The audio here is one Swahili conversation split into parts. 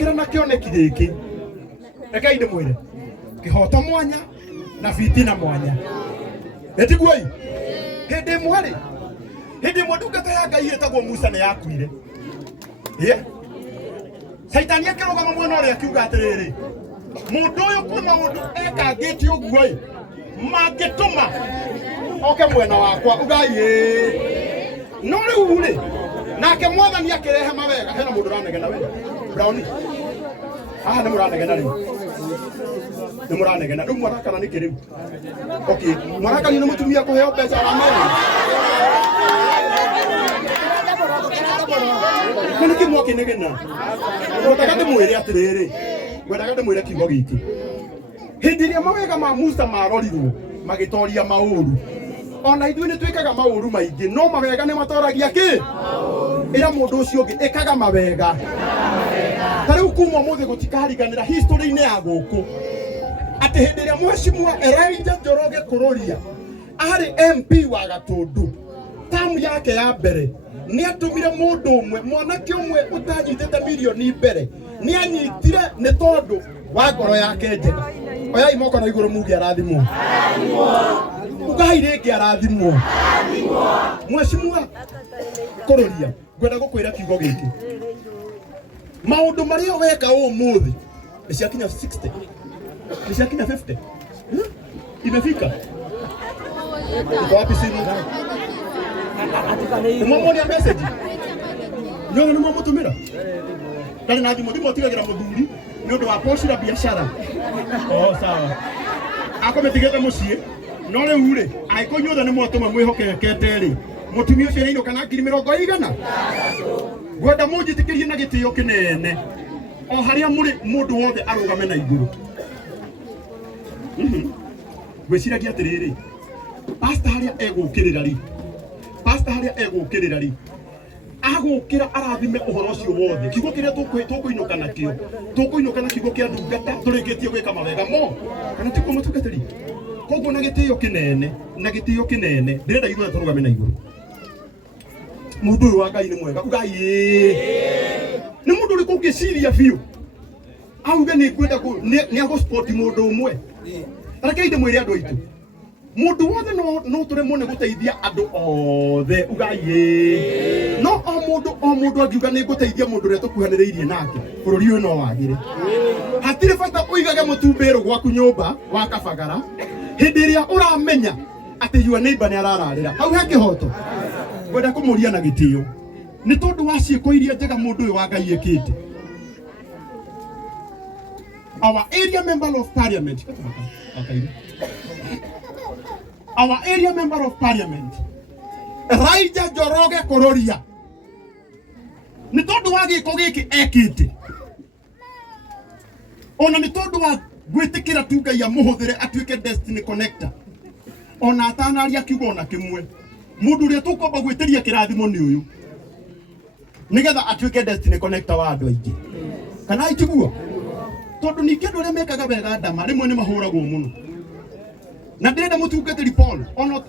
gukira na kioneki giki reka inde mwire kihoto mwanya na fitina mwanya etiguoi hende mwari hende mwandungata ya Ngai etagwo Musa ne yakuire Saitani akirugama mwena uria akiuga atiriri mundu uyu kuma mundu ekangiti uguo mangituma oke mwena wakwa ugai no riu ri nake mwathani akirehe mawega hena mundu ranegena we Brownie aha ni muranegena riu ni muranegena riu mwarakana ni kiriu okay mwarakani ni mutumia kuheo pesa wa meri Kani ki mwoki negena Ngotaka mwire atiriri ngwendaga mwire kiugo giki hindi ria mawega ma Musa marorirwo magitoria mauru ona ithuĩ nĩ twĩkaga mauru maingĩ no mawega nĩ matoragia kĩ ĩra mũndũ ũcio ũngĩ ĩkaga mawega tarĩu kuma mũthĩ gũtikariganĩra history-inĩ ya gũkũ atĩ hĩndĩ ĩrĩa Mheshimiwa Elijah Njoroge Kururia arĩ MP wa Gatũndũ tamu yake ya mbere nĩ atũmire mũndũ ũmwe mwanake ũmwe ũtanyitĩte milioni mbere nĩ anyitire nĩ tondũ wa ngoro yake njega oyai moko na igũrũ muge arathimwo ugai rĩngĩ arathimwo Mheshimiwa Kururia ngwenda gũkwĩra kiugo gĩkĩ maũndũ marĩa weka ũmũthĩ nĩ ciakinya 60 nĩ ciakinya 50 imefika iko wapi simu umamwonia message nyonga nĩ mwamutumĩra ndari na thimũ thimũ tigagĩra mũthuri nĩ ũndũ wa poshira biashara sawa akometigete mũciĩ no rĩu rĩ angĩkorwo inyuothe nĩ mwatũma mwĩhokekete rĩ mũtumia ũcio nĩ ainũka na 20,000 ngwenda mũnjĩtĩkĩrie na gĩtĩo kĩnene o harĩa mũrĩ mũndũ wothe arũgame na igũrũ gwĩciragia atĩrĩrĩ pastor harĩa egũkĩrĩra rĩ agũkĩra arathime ũhoro ũcio wothe kiugo kĩrĩa tũkũinũka nakĩo tũkũinũka na kiugo kĩa ndungata tũrĩkĩtie gwĩka mawega mo kana tikuo matungatĩri koguo na gĩtĩo kĩnene ndĩrenda ithuothe tũrũgame na igũrũ mũndũ ũyũ wa Ngai nĩ mwega ugai nĩ mũndũ ũrĩkũ ũngĩciria biũ auge nĩ ngwenda nĩ agũsport mũndũ ũmwe reke inde mwĩre andũ aitũ mundu wothe no turemwo nĩ gũteithia andũ othe ugai no o mundu angiuga nĩ ngũteithia mũndũ ũrĩa tũkuhanĩrĩirie nake bũrũri ũyũ no wagĩre hatirĩ bata ũigage mũtumbĩrũ gwaku nyũmba wa kabagara hĩndĩ ĩrĩa ũramenya atĩ your neighbor nĩ arararĩra hau he kĩhoto ngwenda kũmũria na gĩtĩo nĩ tondũ wa ciĩko iria njega mũndũ ũyũ wa Ngai ĩkĩte our area member of parliament Elijah Njoroge Kururia nĩ tondũ wa gĩko gĩkĩ ekĩte ona nĩ tondũ wa gwĩtĩkĩra tu Ngai amũhũthĩre atuĩke destiny connector ona atanaria kiugo ona kĩmwe mũndũ ũrĩa tũkwamba gwĩtĩria kĩrathimo nĩ ũyũ nĩgetha atuĩke destiny connector wa andũ aingĩ kana itiguo tondũ ningĩ andũ arĩa mekaga wega ndama rĩmwe nĩ mahũragwo mũno na ndĩrenda mũtungatĩri Paul ona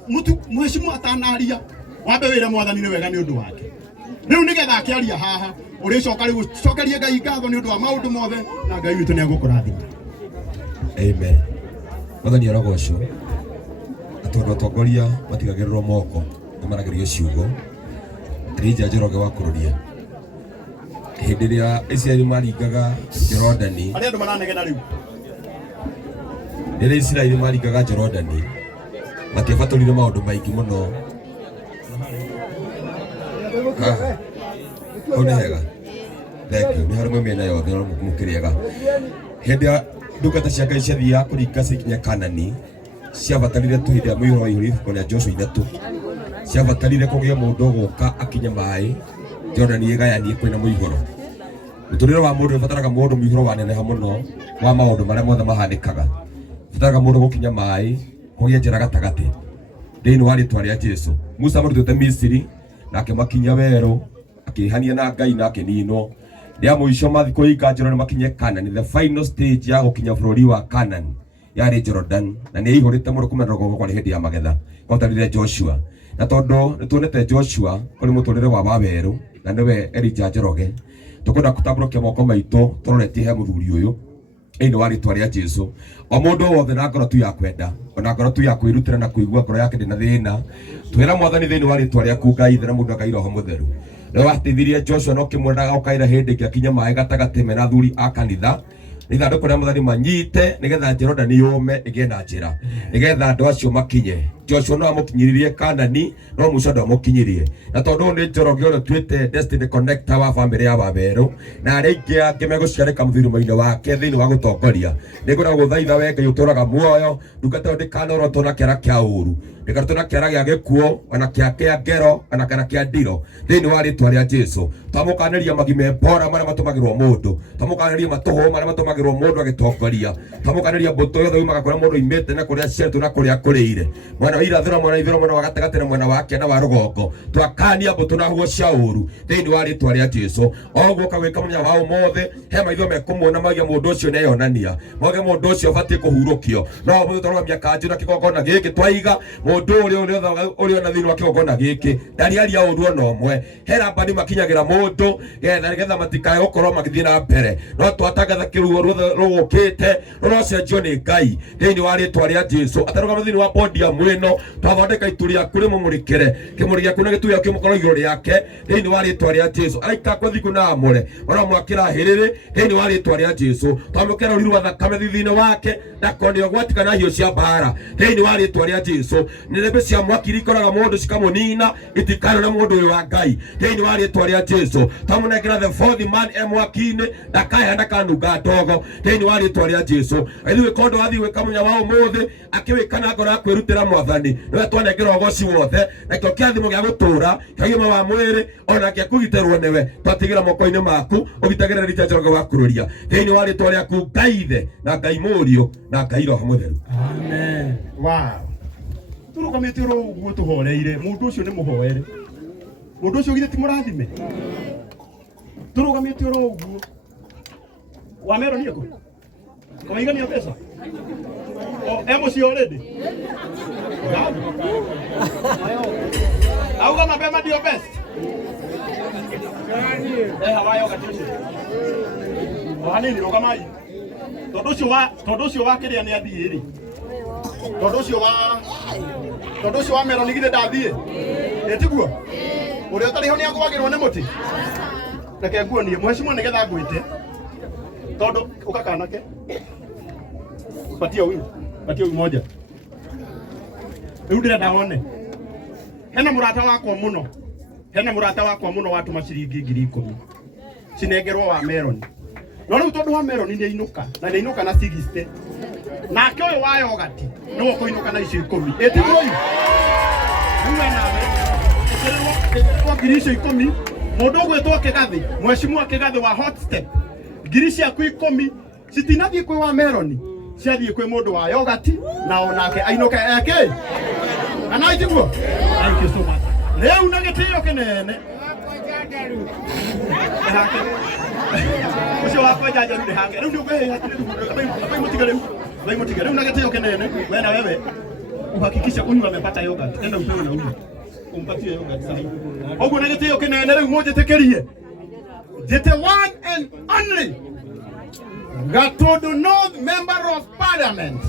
Mheshimiwa atanaria wambe wĩra mwathani nĩ wega nĩ ũndũ wake rĩu nĩgetha akĩaria haha ũrĩcoka rĩu cokerie Ngai ngatho nĩ ũndũ wa maũndũ mothe na Ngai witũ nĩ agũkũrathima amen mwathani arogocwo atondũ atongoria matigagĩrĩrwo moko na maragĩrio ciugo Elijah Njoroge wa Kururia hĩndĩ ĩrĩa Israeli maringaga Jorodani arĩa andũ maranegena rĩu rĩrĩa Israeli maringaga Jorodani matiabatũrire maũndũ maingĩ mũno nĩ hega thengio nĩ harĩ mwĩmĩena yothe mũkĩrĩega hĩndĩ ya ndungata cia Ngai ciathiaga kũringa cikinya Kanani ciabatarire tu hĩndĩ ya mũihũro wa ihũrĩ ibuku rĩa Joshua 3 ciabatarire kũgĩa mũndũ ũgũka akinya maĩ Jorodani ĩgayanie kwĩna mũihũro mũtũrĩre wa mũndũ ũbataraga mũndũ mũihũro waneneha mũno wa maũndũ marĩa mothe mahanĩkaga ũbataraga mũndũ gũkinya maĩ kũgĩa njĩra gatagatĩ thĩinĩ wa rĩĩtwa rĩa Jesũ Musa mũrutĩte Misiri nake makinya werũ akĩhania na Ngai na akĩninwo rĩa mũico mathikũ inga Jorodani makinye Kanani the final stage ya gũkinya bũrũri wa Kanani yarĩ Jordan na nĩ ihũrĩte mũndũ kuma rũgongo kwa hĩndĩ ya magetha kwatarire Joshua na tondũ nĩ tuonete Joshua kũrĩ mũtũrĩre wa werũ na nĩwe Elijah Njoroge tukwenda kutambũrũkia moko maitũ tũroretie he mũthuri ũyũ ĩinĩ wa rĩtwa rĩa Jesũ. O mũndũ wothe na ngoro tu ya kwenda, ona ngoro tu ya kwĩrutĩra na kũigua ngoro yake ndĩna thĩna, twĩra Mwathani thĩinĩ wa rĩtwa rĩaku Ngai thĩra mũndũ Ngai Roho Mũtheru. Nĩ wateithirie Joshua no kĩmwenda okaira hĩndĩ ĩngĩakinya maĩ gatagatĩ mena athuri a kanitha, nĩ ithandũkũ rĩa Mwathani manyite nĩgetha Jorodani yũme ĩgĩe na njĩra, nĩgetha andũ acio makinye. Joshua no amũkinyĩririe Kanani no mũico ndamũkinyirie, na tondũ nĩ Njoroge ũrĩa tuĩte destiny connector wa family ya Waweru, na arĩa aingĩ angĩ megũciarĩka mũthurũmo-inĩ wake thĩinĩ wa gũtongoria. Nĩngwenda gũthaitha we Ngai ũtũũraga muoyo, ndungata ĩyo ndĩkanorotwo na kĩara kĩa ũũru, ndĩkarutwo na kĩara gĩa gĩkuũ ona kĩa ngero ona kana kĩa ndiro thĩinĩ wa rĩtwa rĩa Jesũ. Twamũkanĩria magime mbora marĩa matũmagĩrwo mũndũ, twamũkanĩria matũhũ marĩa matũmagĩrwo mũndũ agĩtongoria, twamũkanĩria mbũtũ yothe yumaga kũrĩa mũndũ imĩte na kũrĩa ciarĩtwo na kũrĩa kũrĩire, mwena wa irathĩro, mwena wa ithũĩro, mwena wa gatagatĩ na mwena wa kĩanda wa rũgongo. Twakania mbũtũ na huo cia ũũru thĩinĩ wa rĩtwa rĩa Jesũ. Oguo kagwĩka mũthenya wa ũmũthĩ he maitho mekũmuona mauge mũndũ ũcio nĩeyonania, mauge mũndũ ũcio abatiĩ kũhurũkio. No mũthĩ tũrũgamia kanjũ na kĩgongona gĩkĩ twaiga mũndũ ũrĩa na thĩinĩ wa kĩgongona gĩkĩ ndariaria ũũru ona ũmwe. He rambani makinyagĩra mũndũ getha matikae gũkorwo magĩthiĩ na mbere, no twatangatha kĩrũgo rũgũkĩte rũrocenjio nĩ Ngai thĩinĩ wa rĩtwa rĩa Jesũ. Atarũgama thĩinĩ wa podium ĩno twathondeka itu rĩaku rĩmũmũrĩkĩre, kĩmũrĩ gĩaku na gĩtu gĩaku kĩmũkorwo igũrũ rĩake thĩinĩ wa rĩtwa rĩa Jesũ. Araika kwa thikũ na amũre ona mwakĩra hĩrĩrĩ thĩinĩ wa rĩtwa rĩa Jesũ. Twamũkĩra rũri rwa thakame thithĩ-inĩ wake ndakonio gwatikana hiũ cia mbara thĩinĩ wa rĩtwa rĩa Jesũ. Nĩrĩmbĩ cia mwaki ikoraga mũndũ cikamũnina itikana na mũndũ ũyũ wa Ngai thĩinĩ wa rĩtwa rĩa Jesũ. Twamũnengera the fourth man mwaki-inĩ ndakahe ndakanunga ndogo thĩinĩ wa rĩtwa rĩa Jesũ. Ithuĩ kondo wathiĩ gwĩka mũthenya wa ũmũthĩ akĩwĩka na ngoro ya kwĩrutĩra Mwathani, nĩwe twanengera ũgooci wothe nakĩo kĩathimo gĩa gũtũũra kĩa ũgima wa mwĩrĩ ona kĩa kũgitĩrwo nĩwe twatigĩra moko-inĩ maku ũgitagĩra Rita Njoroge wa kũrũria thĩinĩ wa rĩtwa rĩaku Ngai Ithe na Ngai Mũriũ na Ngai Roho Mũtheru. Amen. Wow. Tũrũgamĩte ũguo tũhoreire mũndũ ũcio nĩ mũhoere, mũndũ ũcio githĩ ti mũrathime. Tũrũgamĩte ũguo Wameroni yako waigania pesa mũciĩ already auga mapema ndio best. Hawayo katishi hanini rogamai tondũ ũcio wa kĩrĩa nĩ athiĩ rĩ, tondũ ũcio wa Meroni githĩ ndathiĩ ĩtiguo ũrĩa ũtarĩ ho nĩ agwagĩrwo nĩ mũtĩ. Reke nguonie mheshimiwa nĩgetha ngwĩte tondũ ũkakanake patia huyu moja rĩu ndĩrenda wone hena mũrata wakwa mũno watũma ciringi 10,000 cinengerwo wa Meroni. No rĩu tondũ wa Meroni nĩ ainũka na 60 nake ũyũ wa yogati nĩwe ũkũinũka na icio 10 ĩtiguo ũyũ rĩu nawe ĩkĩrĩrwo 10,000 mũndũ ũgwĩtwo Kĩgathĩ, mheshimiwa Kĩgathĩ wa hot step 10,000 citinathiĩ kwĩ wa Meroni, ciathiĩ kwĩ mũndũ wa yogati na onake ainũke eke kana itiguo. Thank you so much. Rĩu na gĩtĩo kĩnene ũcio wakwa njanjaru nĩ hake rĩu nĩ ũkũhĩha mũtiga rĩu na gĩtĩo kĩnene wena wewe uhakikisha kunywa amepata yogurt, enda upewe na huyu umpatie yogurt sasa. Ũguo na gĩtĩo kĩnene rĩu mũnjĩtĩkĩrie the one and only Gatundu North Member of Parliament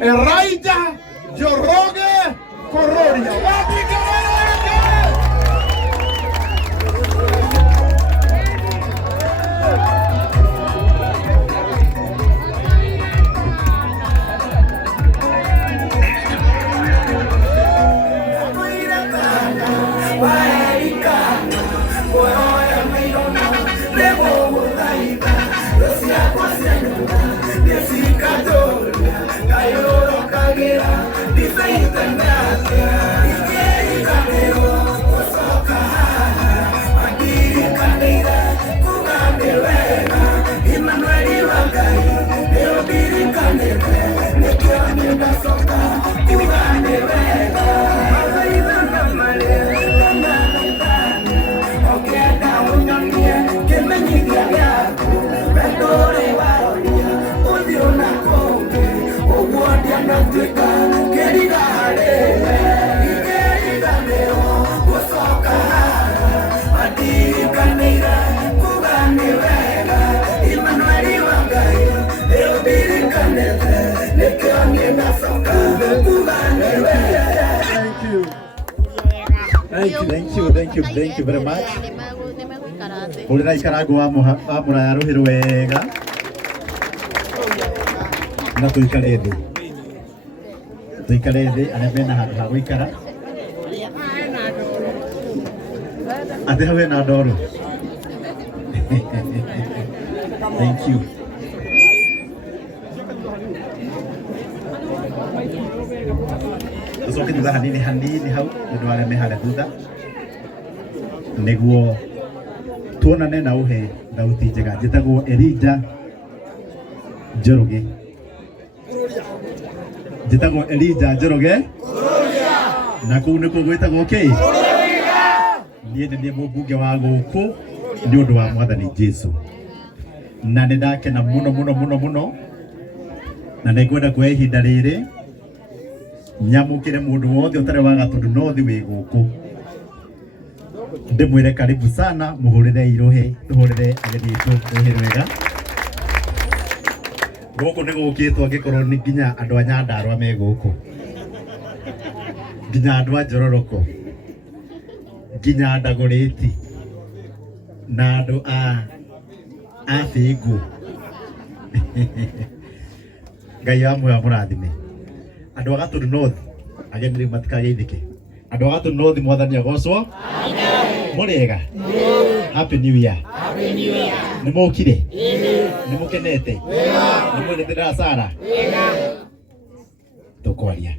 Elijah Njoroge Kuroria. Dice Thank you very much. Ulira ikarago wa muraya ruhiru wega. Na tuikare thi. Tuikare thi ane mena handu ha guikara. Ate hawe na ndoru. Thank you. Tucoke thutha hanini hau nĩũndũ wa arĩa me harĩa thutha nĩguo tuonane na ũhe thauti njega. Njĩtagwo Elijah Njoroge. Na kũu nĩkuo gwĩtagwo kĩ? Niĩ nĩ mũmbunge wa gũkũ nĩ ũndũ wa Mwathani Jesũ, na nĩ ndakena mũno na nĩngwenda kuoya ihinda rĩrĩ nyamũkĩre mũndũ wothe ũtarĩ wa Gatundu North wĩ gũkũ ndĩmwĩre karibu sana, mũhũrĩre irũhĩ, tũhũrĩre ageni aitũ rũhĩ rwega. Gũkũ nĩ gũkĩtwo angĩkorwo nĩ nginya andũ a Nyandarua me gũkũ, nginya andũ a Njororoko, nginya Ndagũrĩti na andũ a Bĩngũ. Ngai amwe amũrathime. Andũ a Gatundu North ageni rĩu matikageithĩke. Andũ a Gatundu North Mwathani agocwo. Mũrĩega? Happy New Year. Nĩ mũkire? Nĩ mũkenete? Nĩ mwendete Ndasara? Tũkwaria.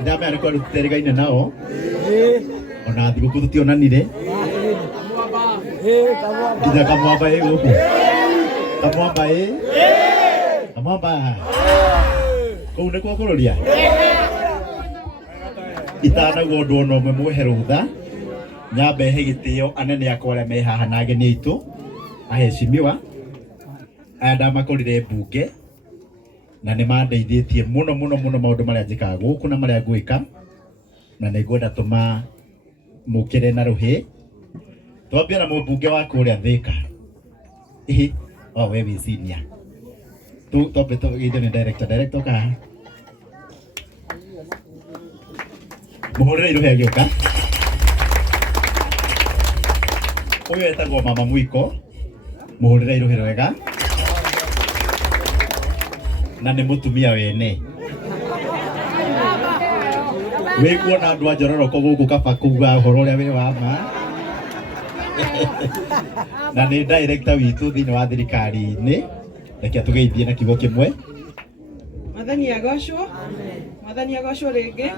Ndamenya nĩ kwa tũteregaine nao ona thigũkũ tũtionanire nginya Kamwamba gũkũ. Kamwamba kũu nĩkuo bũrũria. Itanauga ũndũ ona ũmwe mũhe rũtha nyambe he gĩtĩo anene akwa arĩa me haha na ageni aitũ aheshimiwa aya ndamakorire mbunge na nĩ mandeithĩtie mũno maũndũ marĩa njĩkaga gũkũ na marĩa ngwĩka, na nĩngwenda tũma mũkĩre na rũhĩ. Twambie na mũmbunge wa kũrĩa Thĩka. We wĩ senior. Twambe tũgeithio nĩ director ka mũhũrĩre irũhĩ agĩũka. Ũyũ etagwo Mama Mwiko, mũhũrĩre irũhĩ rwega. Na nĩ mũtumia wene. Wĩkuona andũ a Njororoko gũkũ kaba kuga ũhoro ũrĩa wĩ wa ma. Na nĩ director witũ thĩinĩ wa thirikari-inĩ. Reke tũgeithie na kiugo kĩmwe. Mwathani agocwo rĩngĩ.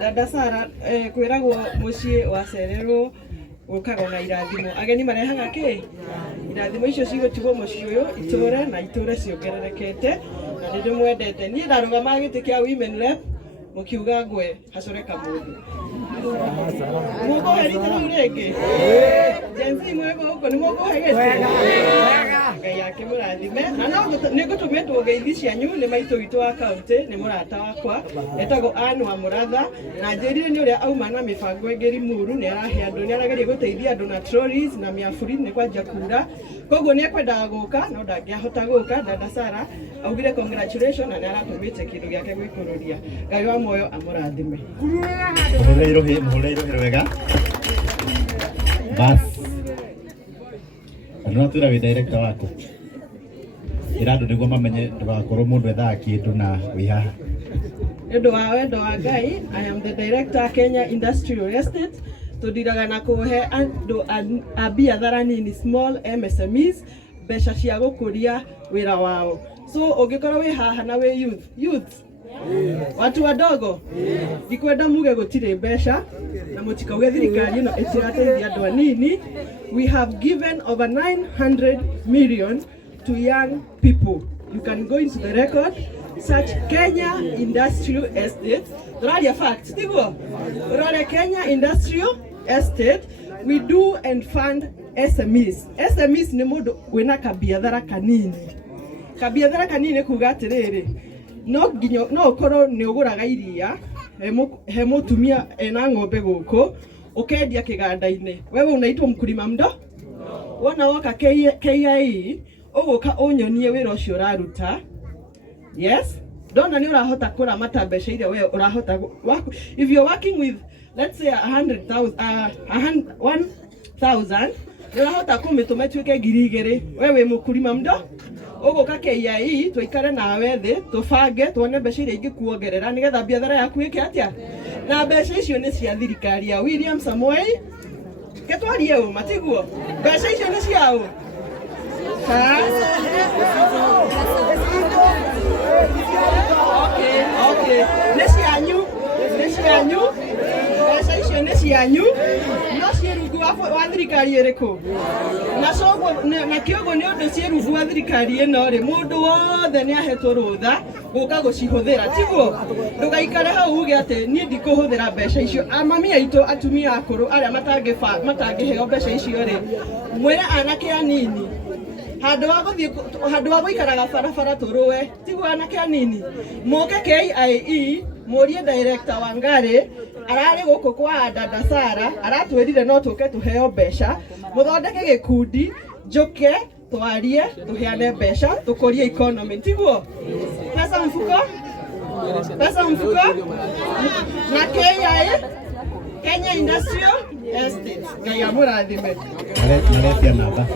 Dada Sara kwĩragwo mũciĩ wacererwo gũkaga na irathimo. Ageni marehaga kĩ? Irathimo icio cigũtigwo mũciĩ ũyũ itũre na itũre ciongererekete, na nĩ ndĩmwendete. Niĩ ndarũgama gĩtĩ kĩa women rep mũkiuga ngwe hacoreka mũndũ. Mũkũhe rita rĩu rĩngĩ? Jensi mwego ũguo nĩ mũkũhe gĩtĩ? Ngai akĩmũrathime. Na no nĩ ngũtũmĩtwo ngeithi cianyu nĩ maitũ witũ wa kaũntĩ, nĩ mũrata wakwa etagwo Anne wa Mũratha, na njĩrire nĩ ũrĩa auma na mĩbango ĩngĩ Limuru, nĩ arahe andũ, nĩ arageria gũteithia andũ na trolleys na mĩaburi nĩ kwanja kuura. Koguo nĩ ekwendaga gũka no ndangĩahota gũka. Dada Sara augire congratulations na nĩ aratũmĩte kĩndũ gĩake gwĩkũrũria. Ngai wa muoyo amũrathime. Mũhũrĩre irũhĩ rwega. Bas. Andũ natwĩra wĩ director wako. Ĩra andũ nĩguo mamenye ndũgakorwo mũndũ ethaga kĩndũ na wĩ haha. Nĩ ũndũ wa wendo wa Ngai, I am the director Kenya Industrial Estate. Tũndiraga na kũhe andũ a biathara nini, small MSMEs, mbeca cia gũkũria wĩra wao. So ũngĩkorwo wĩ haha na wĩ youth watu wadogo, ndikwenda muge gũtirĩ mbeca na mũtikauge thirikari ĩno ĩtirateithia andũ anini. We have given over 900 million to young people. You can go into the record, search Kenya Industrial Estate. Tũraria facts, tiguo? Tũraria Kenya Industrial Estate. We do and fund SMEs. SMEs nĩ mũndũ wĩna kabiathara kanini. Kabiathara kanini kuga atĩrĩrĩ, no ũkorwo nĩ ũgũraga iria he mutumia ena ng'ombe guku ukendia kiganda-ini wewe unaitwo mkulima mdo wona woka KIE uguka unyonie wira ucio uraruta yes ndona ni urahota kuramata mbeca iria wewe urahota if you're working with let's say 1,000 urahota kumituma tuike 2,000 wewe mukulima mdo uguka KIE tuikare nawe thi tubange tuone mbeca iria ingikuongerera nigetha biathara yaku ike atia na mbeca icio ni cia thirikari ya William Samoei ketwarie u matiguo mbeca icio ni ciao okay ni cianyu mbeca icio ni cianyu no ciirungu wa thirikari iriku na coguo na kiogo ni undu ciirungu wa thirikari ino ri mundu wothe ni ahetwo rutha guka gucihuthira tiguo ndugaikare hau uge ati ni ndikuhuthira mbeca icio mami aitu atumia akuru aria matangiheo mbeca icio ri mwire anake anini handu wa guikaraga barabara turuwe tiguo anake anini muke KIE murie director Wangari arari guku kwa Dada Sara aratwirire no tuke tuheo mbeca muthondeke gikundi njuke twarie tuheane mbeca tukorie economy tiguo pesa mfuko na KIE Kenya Industrial Estate ngai amurathime naretia namba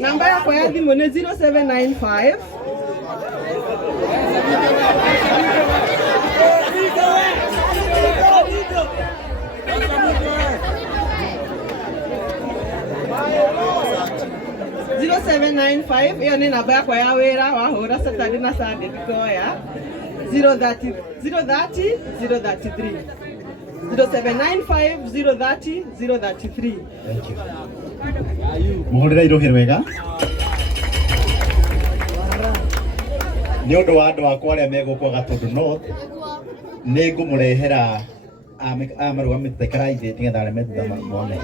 namba yako ya thimu ni 0795 0795 hiyo ni namba yako ya wira wahura Saturday na Sunday bikoya 030 033 0795 030 033. Thank you. Muhurira irohe wega ni undu wa andu akwa aria megukwa Gatundu North ni ngumurehera amarugamite karaithe nigetha aria metutha mone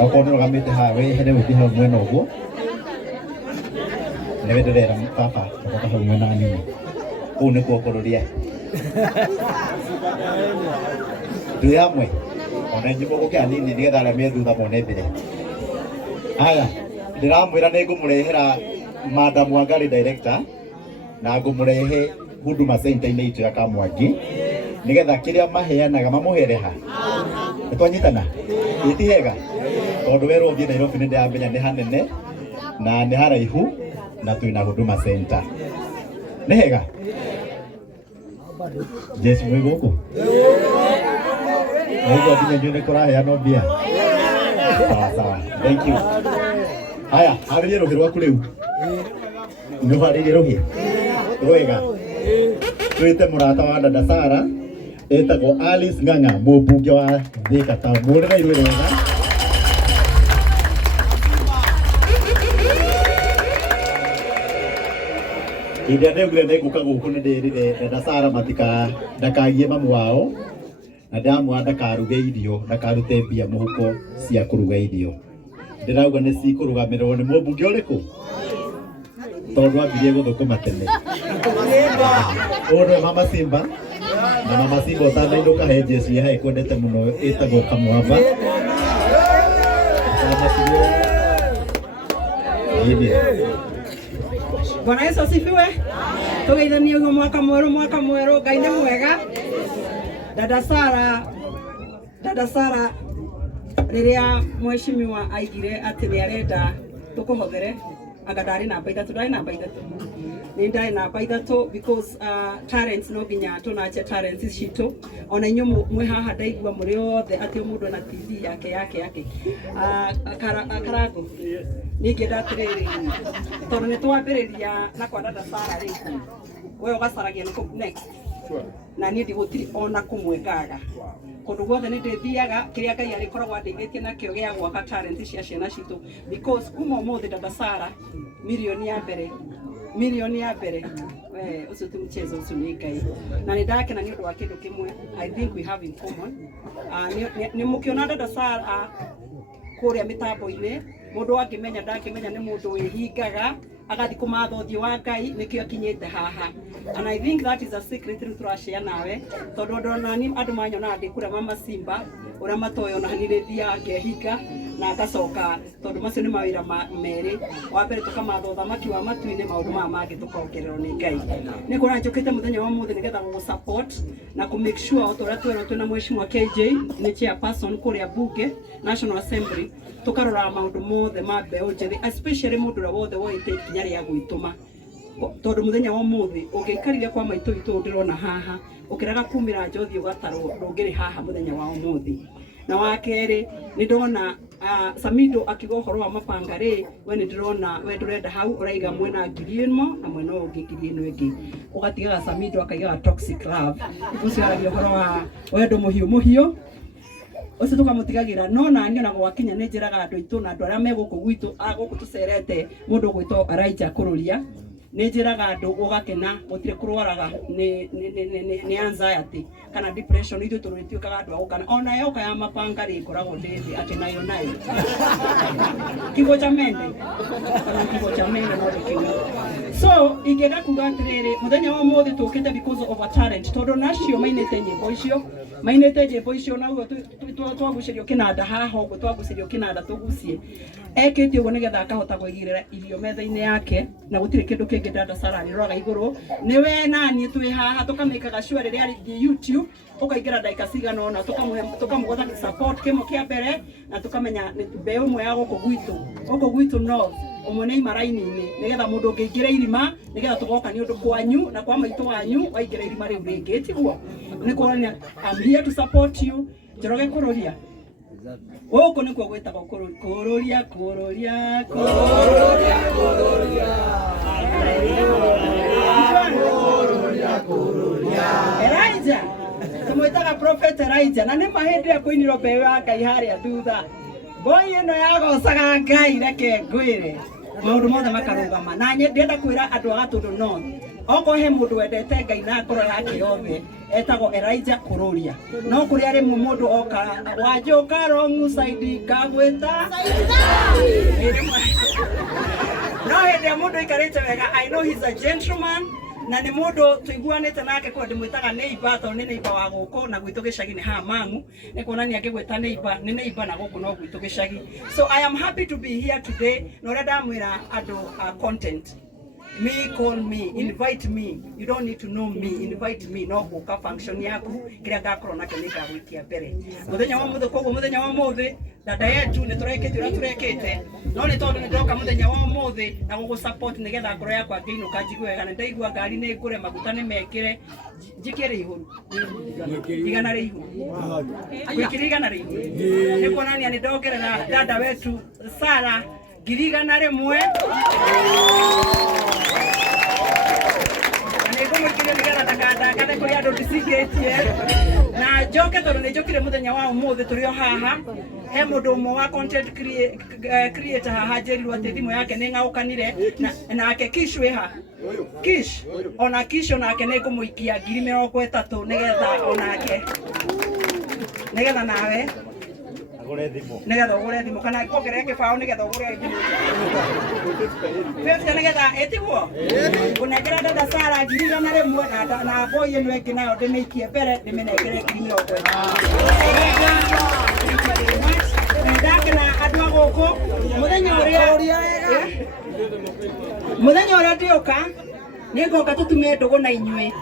okorwo ni rugamite haha wehere uthi hau mwena uguo ni wenderera baba toka hau mwena nini kuu ni kuo kururia ndu yamwe ona nyimbo gukia nini nigetha aria methutha mone mbere haya ndiramwira ni ngumurehera Madam Wangari director na ngumurehe Huduma Center-inĩ itu ya Kamwangi nigetha kiria maheanaga mamuhereha twanyitana itihega tondu werwo thie Nairobi ni ndiamenya ni hanene na ni haraihu na twina Huduma Center ni hega Jesu mwe guku naigo nginya njune kuraheana mbia sawa thank you haya haririe ruhi rwaku riu ni haririe ruhi rwega twite murata wa Dada Sara etagwo Alice Ng'ang'a mũmbunge wa Thika Town mũrĩra irwĩ wega india ndegire nĩngũka gũkũ nĩ ndĩrire Dada Sara ndakagie mamu wao na ndamwa ndakaruge irio ndakarute mbia mũhuko cia kũruga irio ndĩrauga nĩ cikũrũgamĩrĩrwo nĩ mũmbunge ũrĩkũ tondu ambirie guthukuma tene ũndũ Mama Simba na Mama Simba ũtanainũka he Jesu ya kwendete mũno ĩtagwo Kamwamba Bwana Yesu asifiwe. Tugeithanie ugo mwaka mweru Ngai nĩ mwega. Dada Sara riria mheshimiwa aigire ati ni arenda tukuhothere anga ndari namba ithatu ni ndari namba ithatu because talents no nginya tunache talents citu ona inyu mwe haha ndaigua muri othe ati mundu na TV yake Karago ningi ndatiriri tondu ni twambiriria na kwa Dada Sara ri we ugacaragia next na ni ndigutiri ona kumwengaga kundu guothe ni ndithiaga kiria Ngai arikoragwo andeithĩtie nakio gia gwaka talent cia ciana citu because kuma umuthi Dada Sara milioni ya mbere ucio ti mchezo ucio ni Ngai na ni ndakena ni undu wa kindu kimwe I think we have in common ni mukiona Dada Sara kuria mitambo-ini mundu angimenya ndangimenya ni mundu wihingaga agathi kumatha uthio wa Ngai nikio akinyite haha. And I think that is a secret turashare nawe tondu ndona ni andu manyona ndikura mama Simba ura matoyo na hanirithia ngehinga na ngacoka tondu macio ni mawira meri wa mbere tukamatha uthamaki wa matu-ini maundu maya mangi tukongererwo ni Ngai. Ni kuna njukite muthenya wa muthi nigetha gugu support na ku make sure otora twero twina mheshimiwa KJ ni chairperson kuria bunge National Assembly tukarora maundu mothe ma mbeu njethi especially mundu ura wothe woite ikinya ria gwituma tondu muthenya wa muthi ungikarire kwa maitu itu ndirona haha ukiraga kumira njothi ugatarwo ndungiri haha muthenya wa muthi. Na wa keri ni ndona Samido akiga uhoro wa mapanga ri we ni ndirona we ndurenda hau uraiga mwena ngiri imo na mwena ungi ngiri ino ingi ugatigaga Samido akaiga toxic love ucio aragia uhoro wa wendo muhiu ucio tukamutigagira no nani ona gwakinya ni njiraga andu itu na andu aria me guku gwitu guku tucerete mundu gwitwo Elijah Kururia ni njiraga andu ugakena gutire kurwaraga ni anxiety kana depression ithu turituikaga andu agukana ona yoka ya mapanga ri koragwo ndithi ati nayo kigo cha mende kana kigo cha mende no rikiu. So ingega kuga atiriri muthenya wa muthi tukite because of a talent tondu nacio mainite nyimbo icio na ugo twagucirio kinanda haha ugo twagucirio kinanda tugucie ekite ugo nigetha akahota kuigirira irio metha-ini yake na gutire kindu kingi Dada Sarah riroga iguru niwe nani twi haha tukamikaga sure riria ari YouTube ukaingira ndagika cigana ona tukamugotha support kimo kia mbere na tukamenya mbeu imwe ya guku gwitu no umwe imaraini-ini nigetha mundu ungiingira irima nigetha tugoka ni undu kwanyu na kwa maitu wanyu waingira irima riu ringi tiguo ni kuonia I'm here to support you Njoroge Kururia guku ni kuo gwitagwo Kururia Elijah tumwitaga prophet Elijah na ni mahindi ya kuiniro mbeu ya Ngai haria thutha boy ino yagocaga Ngai reke ngwire maundu mothe makarugama na ndenda kwira andu agatundu no oko he mundu wendete Ngai na ngoro yake yothe etagwo Elijah Kururia no kuri ari mundu oka wajuka wrong side kagwita no hende mundu ikarite wega I know he's a gentleman na ni mundu tuiguanite nake kwa ndimwitaga neighbor to ni neighbor wa guku na gwitu gicagi ni ha mangu ni kuonania ngigwita neighbor ni neighbor na guku no gwitu gicagi. So I am happy to be here today no reda mwira andu content me call me invite me you don't need to know me invite me no guka function yaku kiria ngakoro nake ni ngagwikia mbere muthenya wa muthi koguo muthenya wa muthi dada yetu ni turekete ura turekete no ni tondu ni ndoka muthenya wa muthi na gugu support nigetha ngoro yakwa ngiinuka njigwe wega ni ndaigua ngari ni ngure maguta ni mekire njikire ihuru igana ri ihuru gwikire igana ri ihuru ni kuonania ni ndongerera dada wetu Sarah girigana rimwe na njoke tondu ni njokire muthenya wa umuthi turio haha he mundu umwe wa content creator haha njirirwo ati thimu yake ni ngaukanire nake Kish wiha Kish ona Kish onake ni ngumuikia 30,000 nigetha nawe nigetha ugure thimu kana kuongerera kibao nigetha ugure thimu pesa nigetha etiguo kunengera Dada Sarah ngirigana rimwe na boy ino ingi nayo ndimiikie mbere ndiminengere 30,000 ndakena andu aguku muthenya uria ndiuka ningoka tutume ndugu na inywe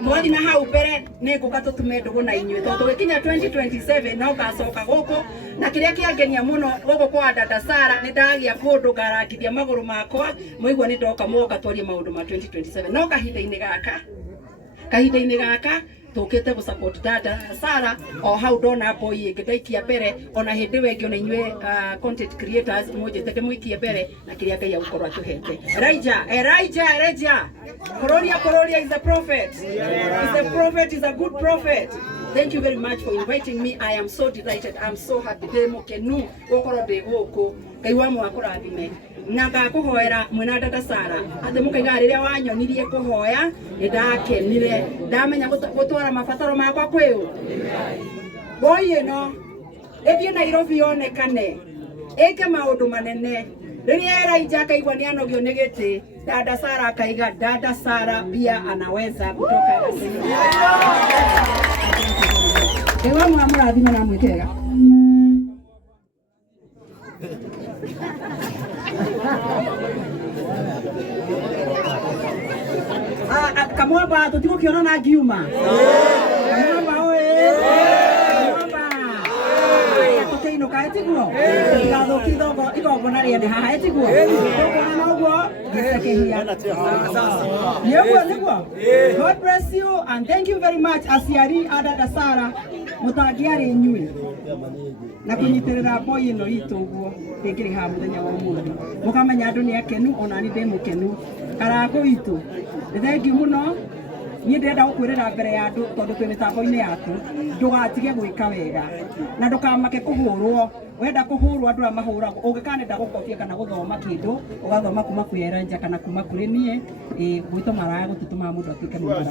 mwathi na hau mbere ningoka tutume ndugu na inywe tondu gikinya 2027 no gacoka guku na kiria kiangenia muno guku kwa Dada Sarah ni ndagia kundu ngarakithia maguru makwa muigua ni ndoka mugoka twarie maundu ma 2027 no kahinda-ini gaka tukite gu support Dada Sarah o hau ndona boy ingi ndaikia mbere ona hindi wengi ona inywe content creators mujite ndimuikie mbere na kiria Ngai agukorwo atuhete. Elijah Kururia is a prophet. He's a prophet, is a good prophet. Thank you very much for inviting me. I am so delighted. I'm so happy. Demokenu gukorwo ndi guku Ngai wa mwakurathime na ngakuhoera mwena Dada Sarah ati mukaiga riria wanyonirie kuhoya ni ndakenire ndamenya gutwara mabataro makwa kwiu boy ino ethie Nairobi yonekane eke maundu manene Riria Elijah akaigua ni anogio nĩ gĩtĩ, dada Sara akaiga dada Sara pia anaweza kutoka Gaciĩ. Ewa mũrathime na mwĩkega. Kamwamba tũtigũkĩona na ngiuma. Kamwamba oe. Ino ka etiguo ngatho kithogo igongona ria ni haha etiguo igongona noguo gisekehia niguo God bless you and thank you very much aciari dada Sara mutangiari inyui na kunyitirira boy ino itu guo ngiri ha muthenya wa umuthi mukamenya andu ni akenu ona ni ndi mukenu karago itu thank you muno ni ndenda gukwirira mbere ya andu tondu twi mitambo-ini yaku ndugatige gwika wega na ndukamake kuhurwo wenda kuhurwo andu amahuragwo ungikanenda gukobia kana guthoma kindu ugathoma kuma kwi Elijah kana kuma kuri nie gwito maraya gututuma mundu atike maraya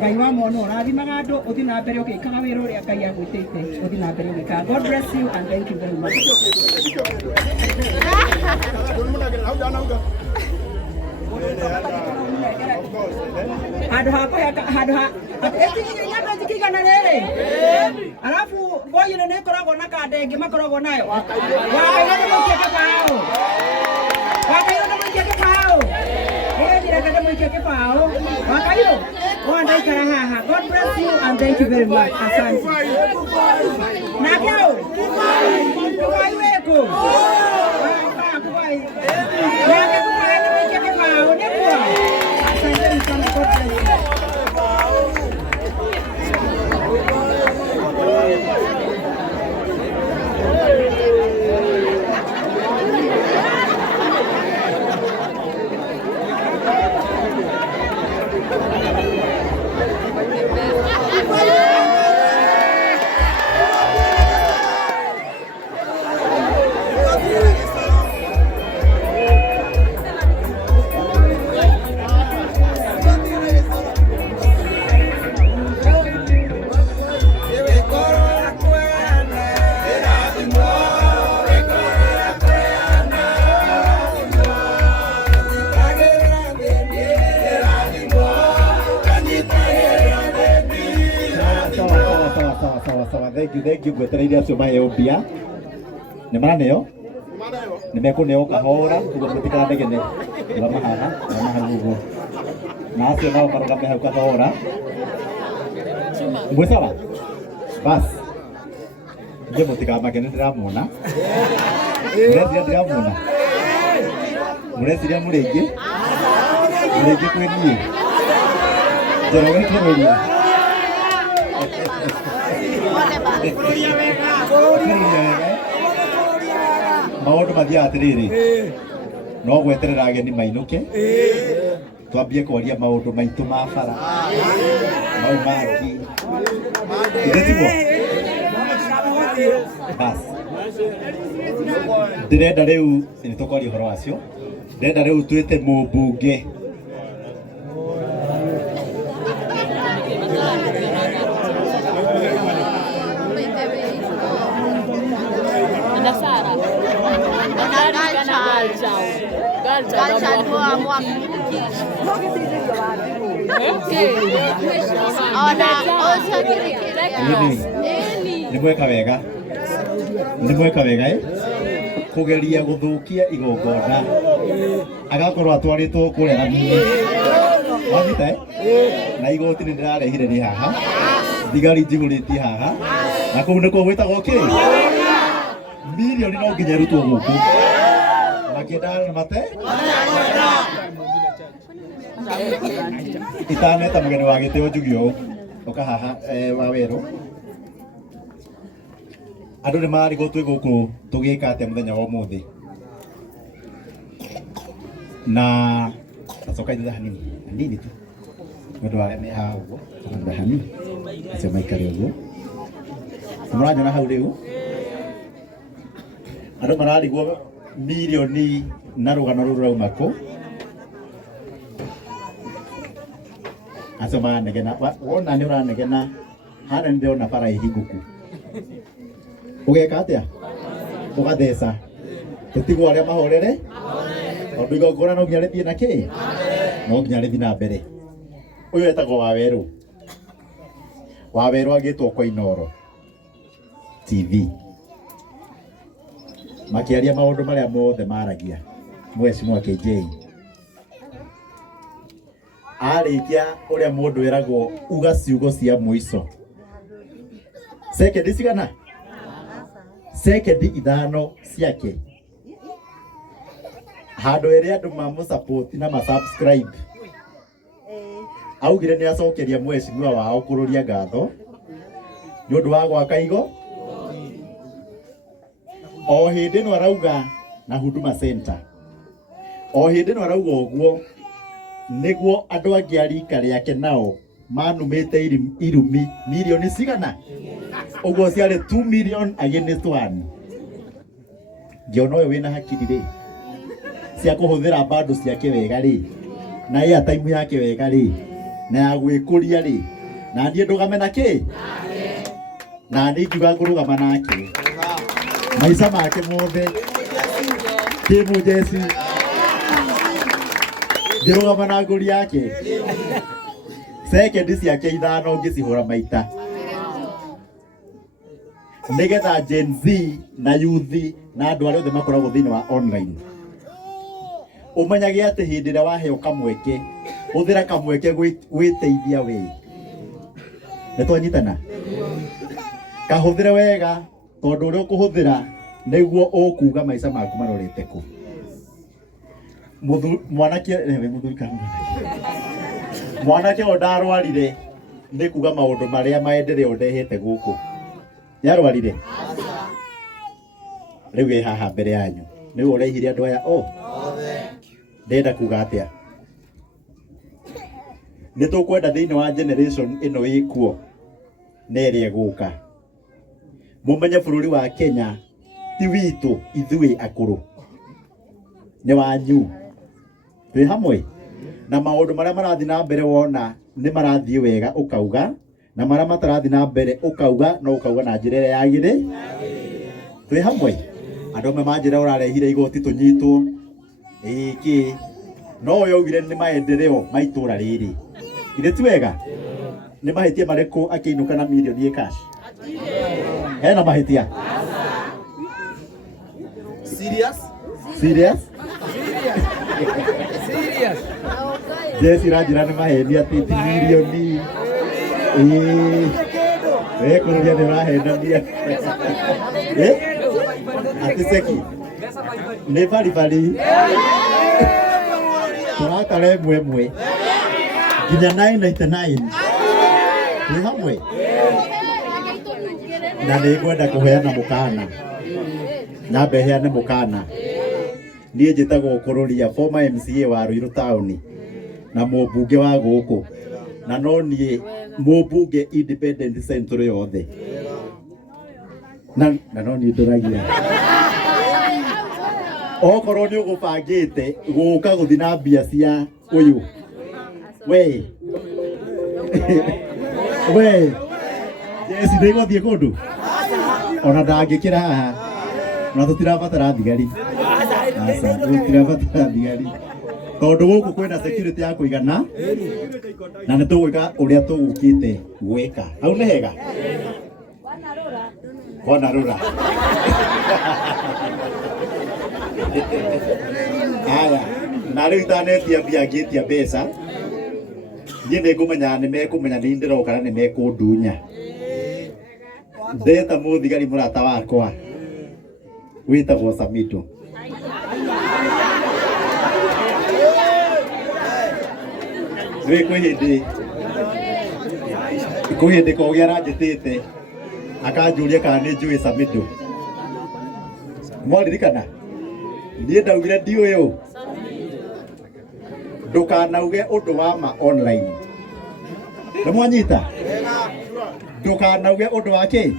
Ngai wa mono urathimaga andu uthi na mbere ugikaga wira uria Ngai agwitite uthi na mbere ugikaga. God bless you and thank you very much. Hadu ha eti nyama zikigana rere alafu boy ne koragwo na kadenge makoragwo nayo wakaira na mukeke pao mukeke pao wakairo wanda ikara haha. God bless you and thank you very much. Asante na kao kubai weko kubai yake kubai na mukeke pao ne kwa asante sana. God bless you. Thank you gwetereire acio maheo mbia nĩ maraneo nĩ mekũneo kahora ũguo mũtikana ndegene mahaha ũguo na acio nao marũgame hau kahora mwĩ sawa basi nje mũtikamake nĩ ndĩramuona mũreciria mũrĩngĩ kwĩ niĩ njoroge kĩrũria maundu mathiaga atiriri no gweterera ageni mainuke twambie kwaria maundu maitu ma bara mau mangi ndetiguo basi ndirenda riu ni tukwaria uhoro wacio ndirenda riu twite mumbunge nĩ mweka wega kugeria guthukia igongona agakorwo atwarĩtwo kũrĩa na mimi wabita na igoti nĩ ndĩrarehire nĩ haha thigari njigũrĩtie haha na kũu nĩkuo gwĩtagwo kĩ milioni no nginya rutwo gũkũ makĩenda mate itaneta mũgeni wa gĩtĩo njugio ũka haha wa werũ andũ nĩ mararigwo twĩ gũkũ tũgĩka atĩa mũthenya wa ũmũthĩ na tacoka ithuĩ hanini tu mũndũ wa me haha ũguo mũndũ hanini acio maikare ũguo mũranyona hau rĩu andũ mararigwo milioni na rũgano rũu rauma kũ acio maranegena wona nĩ ũranegena harĩa nĩ ndĩrona bara ĩhingũku ũgeka atĩa ũgatheca tutigwo aria mahorere tondu igongona no nginya rithie na ki no nginya rithie na mbere. Uyu etagwo Waweru agitwo kwa Inoro TV makiaria maundu maria mothe maragia Mheshimiwa KJ arikia uria mundu wiragwo uga ciugo cia muico sekendi cigana sekendi ithano ciake handu iria andu mamu support na ma subscribe augire ni acokeria Mheshimiwa wao kururia ngatho ni undu wa gwaka igo o hindi no arauga na Huduma Center o hindi no arauga uguo niguo andu angi arika riake nao manumite irumi milioni cigana uguo ciari 2 million against 1 ngiono we wina hakiri ri cia kuhuthira bando ciake wega ri na airtime yake wega ri na ya gwikuria ri na ndie ndugamena ki na ndingiuga ngurugama nake maica make mothe timu jesi ndirugama na nguri yake sekendi ciake ithano ngicihura maita nigetha Gen Z na youth na andu aria othe makoragwo thiini wa online umenyage ati hindi ria waheo kamweke uthira kamweke gwiteithia we nitwanyitana kahuthire wega tondu uria ukuhuthira niguo ukuga maica maku marorete ku mwanake ondarwarire ni kuga maundu maria maendeleo ndehete guku yarwarire riu ge haha mbere yanyu niu urehire andu aya ndenda kuga atia ni tukwenda thiini wa generation ino ikuo na iria guka mumenye bururi wa Kenya ti witu ithui akuru ni wanyu twi hamwe na maundu maria marathi na mbere wona ni marathi wega ukauga na maria matarathi na mbere ukauga no ukauga na njira ĩrĩa yagĩrĩ twi hamwe andu amwe manjira urarehire igoti tunyitwo iki no yaugire ni maendeleo maitura riri ire ti wega ni mahitia mariko akiinuka na milioni cash hena mahitia serious Jesi rajira ni maheni ati milioni kururia ni rahenda ati seki ni bari turakare mwe nginya 999 ni hamwe na ni ngwenda kuheana mukana na beheane mukana nie njitagwo kururia former MCA wa Ruiru Town na mubunge wa guku na no nie mubunge independent central yothe na no nie nduragia okorwo ni ugubangite guka guthi na mbia cia uyu we Jesi ndigũthiĩ kũndũ ona ndangĩkĩra haha na tutirabatara thigari tutirabatara thigari tondu gũkũ kwĩna security ya kũigana na nĩ tũgwĩka ũrĩa tũgũkĩte gwĩka hau nĩ hega wanarũra haya na rĩu itanetia mbia ngĩtia mbeca niĩ nĩngũmenya nĩ mekũmenya nĩ ndĩroka na nĩ mekũndunya ndeta mũthigari mũrata wakwa wĩtagwo Samito kwĩ hĩndĩ kogĩa aranjĩtĩte akanjũria kana nĩ njũĩ Samito mwaririkana niĩ ndaugire ndiũĩ ũ ndukanauge undu wa ma online nĩ mwanyita ndukanauge undu wa ki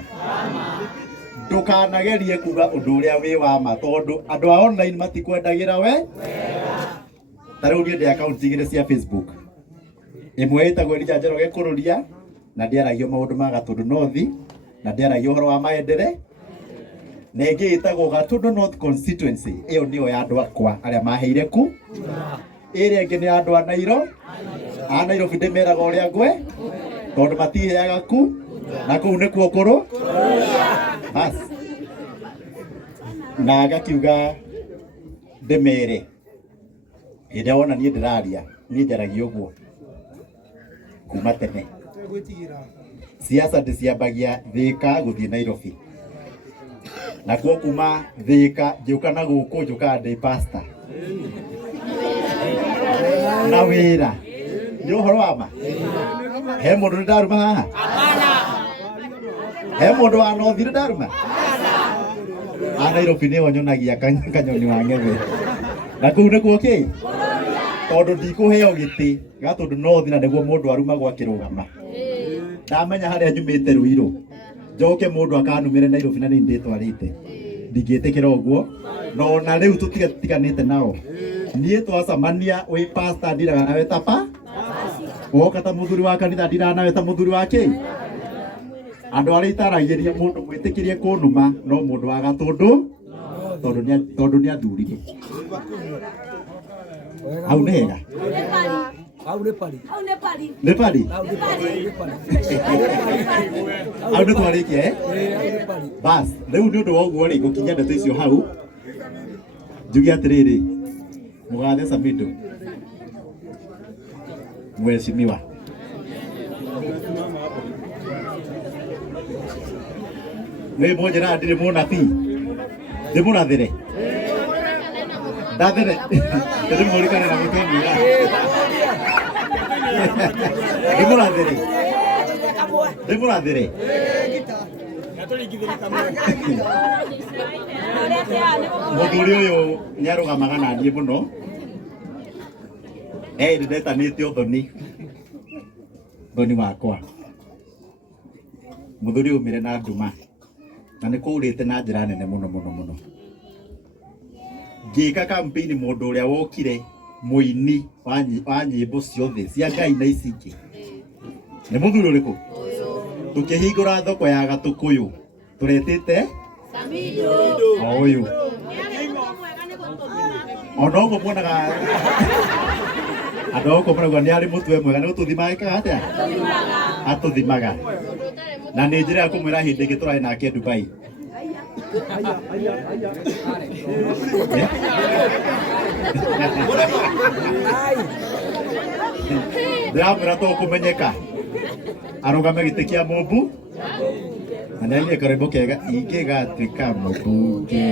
ndukanagerie kuga undu uria wi wa ma tondu andu a online matikwendagira we tarĩu niĩ ndĩ account igĩrĩ cia Facebook ĩmwe ĩtagwo Elijah Njoroge kururia na ndiaragio maundu ma Gatundu North na ndiaragio ũhoro wa maendere na ĩngĩ ĩtagwo Gatundo North Constituency, ĩyo nĩyo ya andũ akwa arĩa maheire ku. Ĩrĩa ĩngĩ nĩ andũ a Nairobi, a Nairobi ndĩmeraga ũrĩa ngwe tondũ matiheaga ku, na kũu nĩkuo kũrũ basi. Na ngakiuga ndĩmere hĩndĩ ĩrĩa wona niĩ ndĩraria niĩ njaragia ũguo kuma tene. Siasa ndĩciambagia Thĩka gũthiĩ Nairobi, nakuo kuma Thĩka njũka na gũkũ njũkaga ndĩ pastor na wĩra. Nĩ ũhoro wa ma? He mũndũ nĩndaruma haha? He mũndũ wa North nĩndaruma? A Nairobi nĩyo nyonagia kanyoni wa ng'ethe, na kũu nĩkuo kĩ? Tondũ ndikũheo gĩtĩ Gatũndũ North na nĩguo mũndũ arumagwo akĩrũgama. Ndamenya harĩa nyumĩte Ruiru, njoke mũndũ akanumĩre Nairobi na nĩ ndĩtwarĩte, ndingĩtĩkĩra ũguo. No ona rĩu tũtiganĩte nao, niĩ twacamania wĩ pastor ndiraga nawe tapa, woka ta mũthuri wa kanitha ndiraga nawe ta mũthuri wa kĩ. Andũ arĩa itaragĩria mũndũ mwĩtĩkĩrie kũnuma no mũndũ wa Gatũndũ, tondũ nĩ athurirwo. Hau nĩ hega? Nĩ pari? Hau nĩ twarĩkia bas. Rĩu nĩ ũndũ wa ũguo rĩ, gũkinya ndeto icio hau, njuge atĩrĩrĩ, mũgathe Samido mheshimiwa, nĩ mũnjĩra ndirĩ mũnabii, ndĩ mũrathĩre ndathĩre ndĩ mũrikane na mũtumia ndĩ mũrathĩre mũthuri ũyũ nĩ arũgamaga na niĩ mũno, nĩ ndetanĩte ũthoni wakwa. Mũthuri ũmĩre na nduma na nĩ kũurĩte na njĩra nene mũno mũno mũno. Ngĩka campaign mũndũ ũrĩa wokire mũini wa nyĩmbo ciothe cia Ngai na ici ingĩ nĩ mũthuri ũrĩkũ? Tũkĩhingũra thoko ya Gatũkũyũ tũretĩte Samido o ũyũ. Ona ũguo muonaga andũ a gũkũ marauga nĩ arĩ mũtwe mwega, nĩ gũtũthimaga atĩa? Atũthimaga, na nĩ njĩra ya kũmwĩra hĩndĩ ĩngĩ tũrarĩ nake Dubai. Ndĩramwĩra to kũmenyeka arũgame gĩtĩ kĩa mũmbu na nĩ ainire karwĩmbo kega, ingĩgatuĩka mũmbunge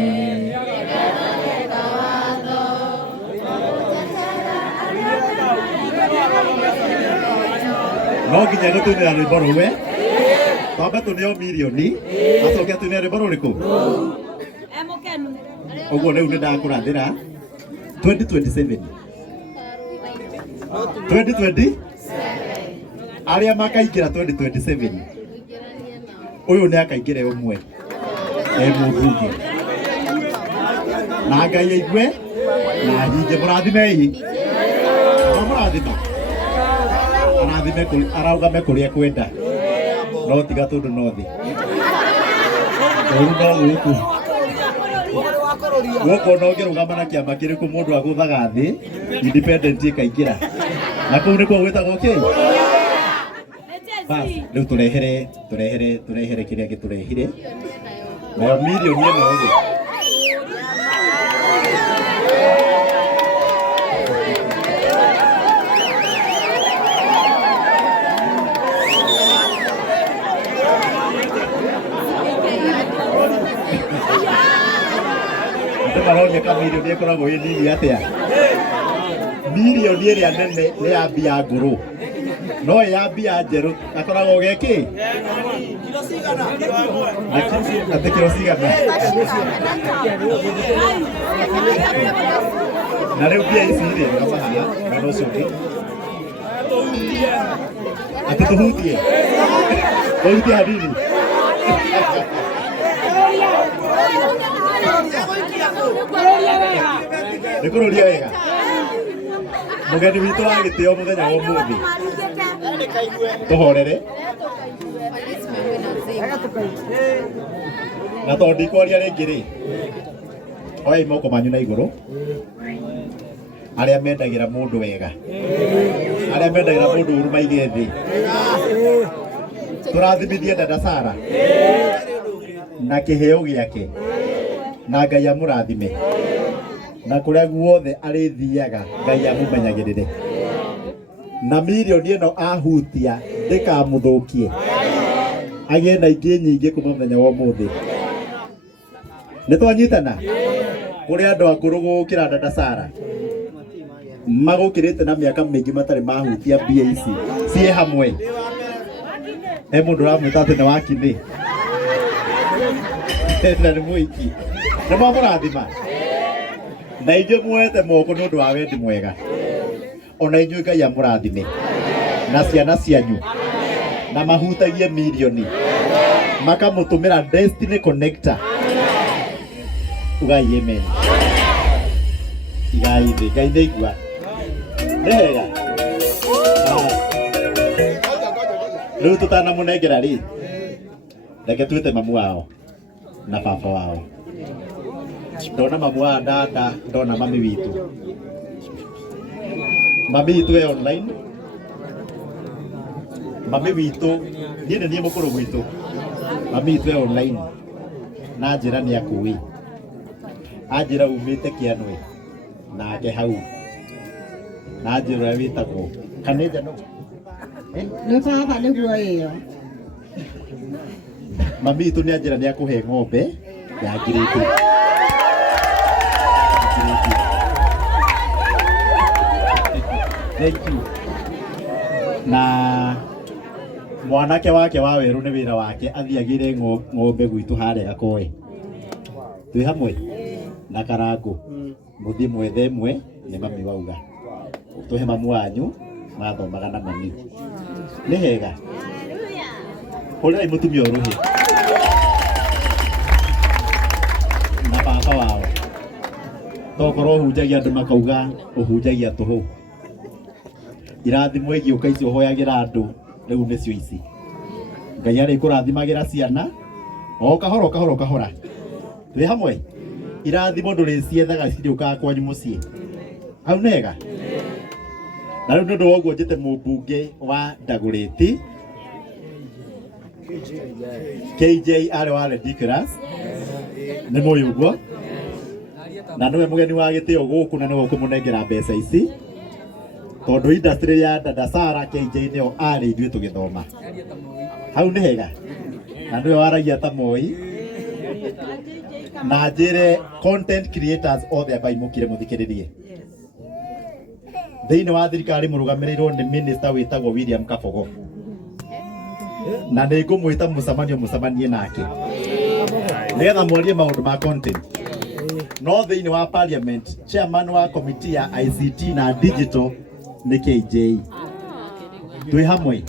no nginya gũtũinĩra rwĩmbo rũu. Twambe tũneo mirioni acoke atũinĩre rwĩmbo rũrĩkũ? Ũguo rĩu nĩ ndakũrathĩra 2027 arĩa makaingĩra 2027 ũyũ nĩ akaingĩra ũmwe mũmbunge, na Ngai aigue na hinge. Mũrathimei, mũrathima arathime araugame kũrĩa kwenda, no ti Gatũndũ North. Ũru no gũkũ gũkũ no ngĩrũgama na kĩama kĩrĩkũ mũndũ agũthaga thĩ independent ĩkaingĩra, na kũu nĩkuo gwĩtagwo kĩ? Bas, rĩu tũrehere kĩrĩa gĩtũrehire nayo mirioni ĩno rĩ. Ndĩmaronyeka mirioni ĩkoragwo ĩ nini atĩa? Mirioni ĩrĩa nene nĩ ya mbia ngũrũ, no ya mbia njerũ akoragwo gĩkĩ? Atĩ kiro cigana? Na rĩu mbia ici rĩ, gamahaha kana ũcio ũngĩ atĩ tũhutie hanini. Nĩ kũrũria wega mũgeni witũ wa gĩtĩo mũthenya wa ũmũthĩ. Tũhorere na to ndikoria ringi ri oi moko manyu na iguru aria mendagira mundu wega aria mendagira mundu uru maige thi turathimithie dada Sara na kiheo giake na Ngai amurathime na kuria guothe arithiaga Ngai amumenyagirire na milioni ino ahutia ndikamuthukie agie na ingĩ nyingĩ kuma mũthenya wa ũmũthĩ nĩtwanyitana kũrĩ andũ akũrũ gũkĩra dada Sara magũkĩrĩte na mĩaka mĩingĩ matarĩ mahutia mbia ici ciĩ hamwe he mũndũ ũramwĩta atĩ nĩ wakinĩ na nĩ mũiki nĩ mwamũrathima na inyuĩ muoete moko nĩ ũndũ wa wendi mwega ona inyuĩ Ngai amũrathime na ciana cianyu na mahutagie milioni makamũtũmĩra Destiny Connector ugai amen igai thĩ Ngai nĩ igua nĩ wega rĩu tũtanamũnengera rĩ reke twĩte mamu wao na baba wao ndona mamu wa dada ndona mami witũ mami witũ e online mami witũ niĩ nĩ niĩ mũkũrũ gwitũ mami witũ e online na njĩra nĩ akũĩ anjĩra umĩte Kĩanũĩ nake hau na njĩra ũrĩa wĩtagwo Kanĩnja no nĩ baba nĩguo ĩyo mami witũ nĩ anjĩra nĩ akũhe ng'ombe ya ngirĩti thank you na mwanake wake wa werũ nĩ wĩra wake athiagĩre ng'ombe gwitũ harĩa Gakoe twĩ hamwe na Karangũ mũthiĩ mwethe ĩmwe nĩ mami wauga tũhe mamu wanyu mathomaga na mami nĩ hega ũrĩa mũtumia ũrũhĩ na baba wao tokorwo ũhunjagia andũ makauga ũhunjagia tũhũ irathimo igĩũka icio ũhoyagĩra andũ rĩu nĩcio ici Ngai arĩ kũrathimagĩra ciana o kahora kahora kahora twĩ hamwe irathimo ndũrĩciethaga cirĩũkaga kwanyu mũciĩ hau nega na rĩu nĩ ũndũ wa ũguo njĩte mũmbunge wa Ndagũrĩti KJ arĩ wa Ridiculous nĩ mũĩ ũguo na nĩwe mũgeni wa gĩtĩo gũkũ na nĩwe ũkũmũnengera mbeca ici tondũ industry ya dada Sara KJ nĩyo arĩ ithuĩ tũgĩthoma hau nĩ hega na nĩwe waragia ta Moi na njĩre content creators othe amba imũkire mũthikĩrĩrie thĩinĩ wa thirikari mũrũgamĩrĩirwo nĩ minister wĩtagwo William Kabogo na nĩ ngũmwĩta mũcemanie nake nĩgetha mwarie maũndũ ma content no thĩinĩ wa parliament chairman wa committee ya ICT na digital nĩ KJ twĩ hamwe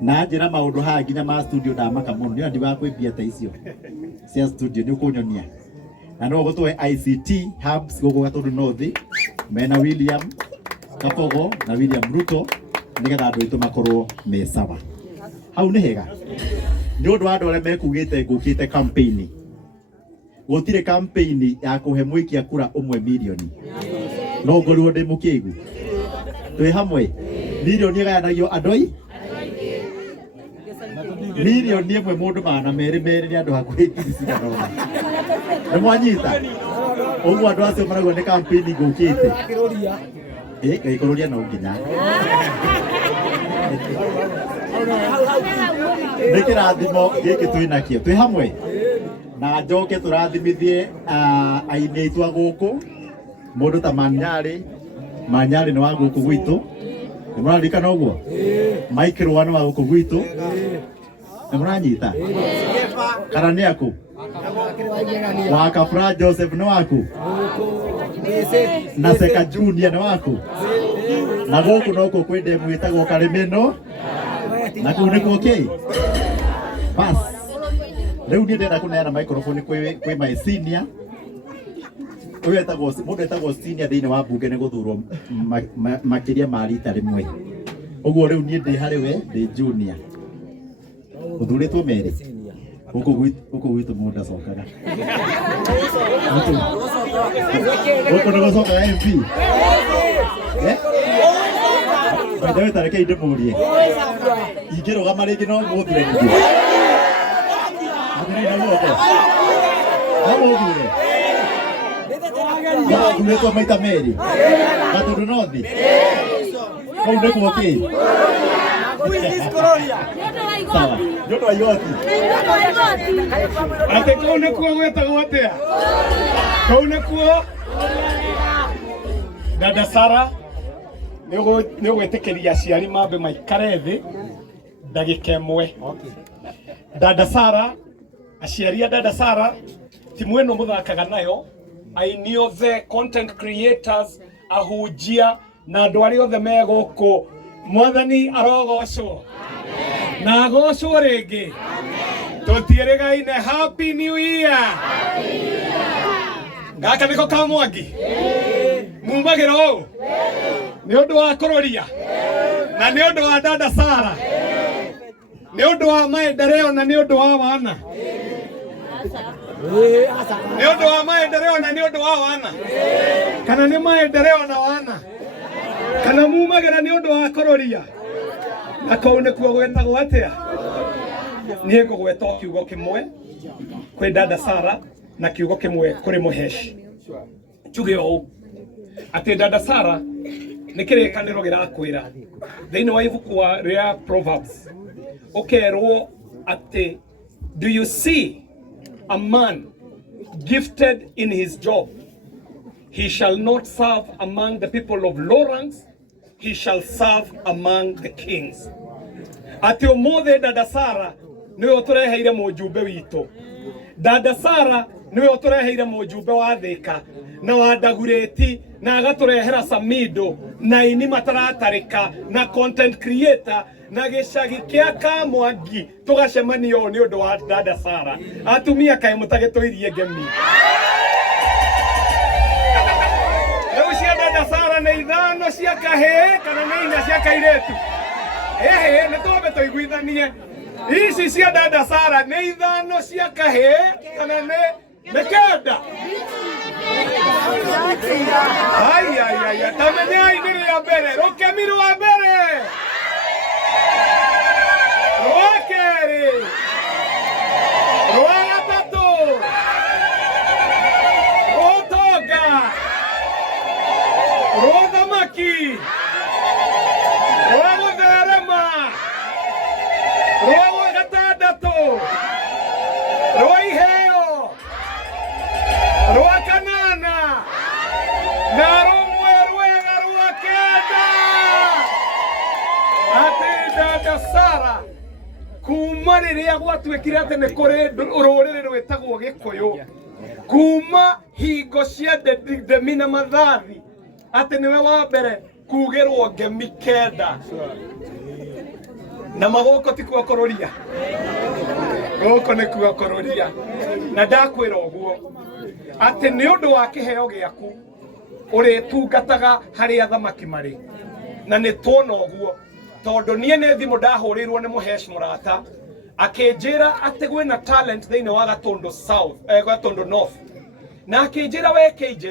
na njĩra maũndũ haha nginya ma studio ndamaka mũno nĩ andi wa kwĩmbia ta icio cia studio nĩ ũkũnyonia na no gũtũhe ICT hubs gũkũ Gatũndũ North mena William Kabogo na William Ruto nĩgetha andũ aitũ makorwo me sawa hau nĩ hega nĩ ũndũ wa andũ arĩa mekugĩte ngũkĩte campaign gũtirĩ campaign ya kũhe mũikia kura ũmwe milioni no ngorirwo ndĩ mũkĩgu twĩ hamwe milioni ĩgayanagio andũ ai milioni ĩmwe mũndũ magana merĩ nĩ andũ hakuhĩ ngiri ciganona nĩ mwanyita ũguo andũ acio marauga nĩ campaign ngũkĩte gĩkũrũria no nginya nĩ kĩrathimo gĩkĩ twĩnakĩo twĩ hamwe na njoke tũrathimithie aini aitũ a gũkũ mũndũ ta Manyarĩ nĩ wa gũkũ gwitũ nĩ mũraririkana ũguo Mike Rũa nĩ wa gũkũ gwitũ nĩ mũranyita kana nĩ akũ wa Kabra Joseph nĩ waku na Seka Junior nĩ waku na gũkũ no kũ kwĩ ndemu ĩtagwo Karĩmĩno na kũu nĩ kũkĩ bas rĩu niĩ ndĩrenda kũneana microphone kwĩ my senior ũyũ mũndũ etagwo senior thĩinĩ wa mbunge nĩ gũthurwo makĩria ma rita rĩmwe ũguo rĩu niĩ ndĩ harĩ we ndĩ junior ũthurĩtwo merĩ Huko wito muda sokaga. Huko ndo sokaga MP. Baadaye tareke inde murie. Igero kama rege no muthire ndio. Muthire na wote. Hapo muthire. Ya kuletwa maita meri. Gatundu nothi. Kau ndeko okay. Sawa. Ndio wa yoti. Ate kau nekuo gwetagwo atia? Kau nekuo Dada Sara nĩ ũgwĩtĩkĩria aciari mambe maikare thĩ ndagĩka ĩmwe. Dada Sara, aciari a Dada Sara timu ĩno mũthakaga nayo, aini othe, content creators, ahunjia na andũ arĩa othe me gũkũ, Mwathani arogocwo na agocwo rĩngĩ. Tũtiĩrĩgaine. Happy New Year. Gaka nĩko ka Mwangi mumagĩra ũũ nĩ ũndũ wa kũroria na nĩ ũndũ wa Dada Sara, nĩ ũndũ wa maendeleo na nĩ ũndũ wa wana, nĩ ũndũ wa maendeleo na nĩ ũndũ wa wana, kana nĩ maendeleo na wana, kana mumagĩra nĩ ũndũ wa kũroria. Na kau nĩkuo gwetagwo atĩa? Niĩ ngũgweta kiugo kĩmwe kwĩ Dada Sara na kiugo kĩmwe kũrĩ Mũheci. Tuge ũũ atĩ Dada Sara nĩ kĩrĩkanĩro gĩrakwĩra thĩinĩ wa ibuku rĩa Proverbs, ũkerwo atĩ, do you see a man gifted in his job? He shall not serve among the people of low ranks, he shall serve among the kings. Atĩ ũmũthĩ Dada Sara nĩwe ũtũreheire mũjumbe witũ. Dada Sara nĩwe ũtũreheire mũjumbe wa Thika na wa Ndagurĩti na agatũrehera Samido na ini mataratarĩka na content creator na gĩcagi kĩa Kamwangi tũgacemania ũũ nĩ ũndũ wa Dada Sara. Atumia kaĩ mũtagĩtũirie ngemi. Rĩu cia Dada Sara nĩ ithano cia kahĩĩ kana nĩ inya cia kairĩtu? Nĩ twambe tũiguithanie. Ici cia Dada Sara nĩ ithano cia kahĩĩ kana nĩ kenda? Ai, tamenyai nĩ rĩa mbere. Rũkemi rwa mbere, rwa kerĩ, rwa gatatũ, rũtonga, rwa thamaki, rwa gũtherema, rwa gatandatũ, rwa iheo, rwa kanana na rumwe rwega rwa kenda. Atĩ Dada Sara kuma rĩrĩa gwatuĩkire atĩ nĩ kũrĩ rũrĩrĩ rwĩtagwo Gĩkũyũ, kuma hingo cia Ndemi na Mathathi, atĩ nĩwe wa mbere kugĩrwo ngemi kenda. Na magũkũ ti kuo kũrũria, gũkũ nĩ kuo kũrũria. Na ndakwĩra ũguo atĩ nĩ ũndũ wa kĩheo gĩaku ũrĩtungataga harĩa athamaki marĩ, na nĩ tuona ũguo tondũ niĩ nĩ thimũ ndahũrĩirwo nĩ Mũheci mũrata akĩnjĩra atĩ gwĩna talent thĩinĩ wa Gatũndũ South, Gatũndũ North, na akĩnjĩra we KJ,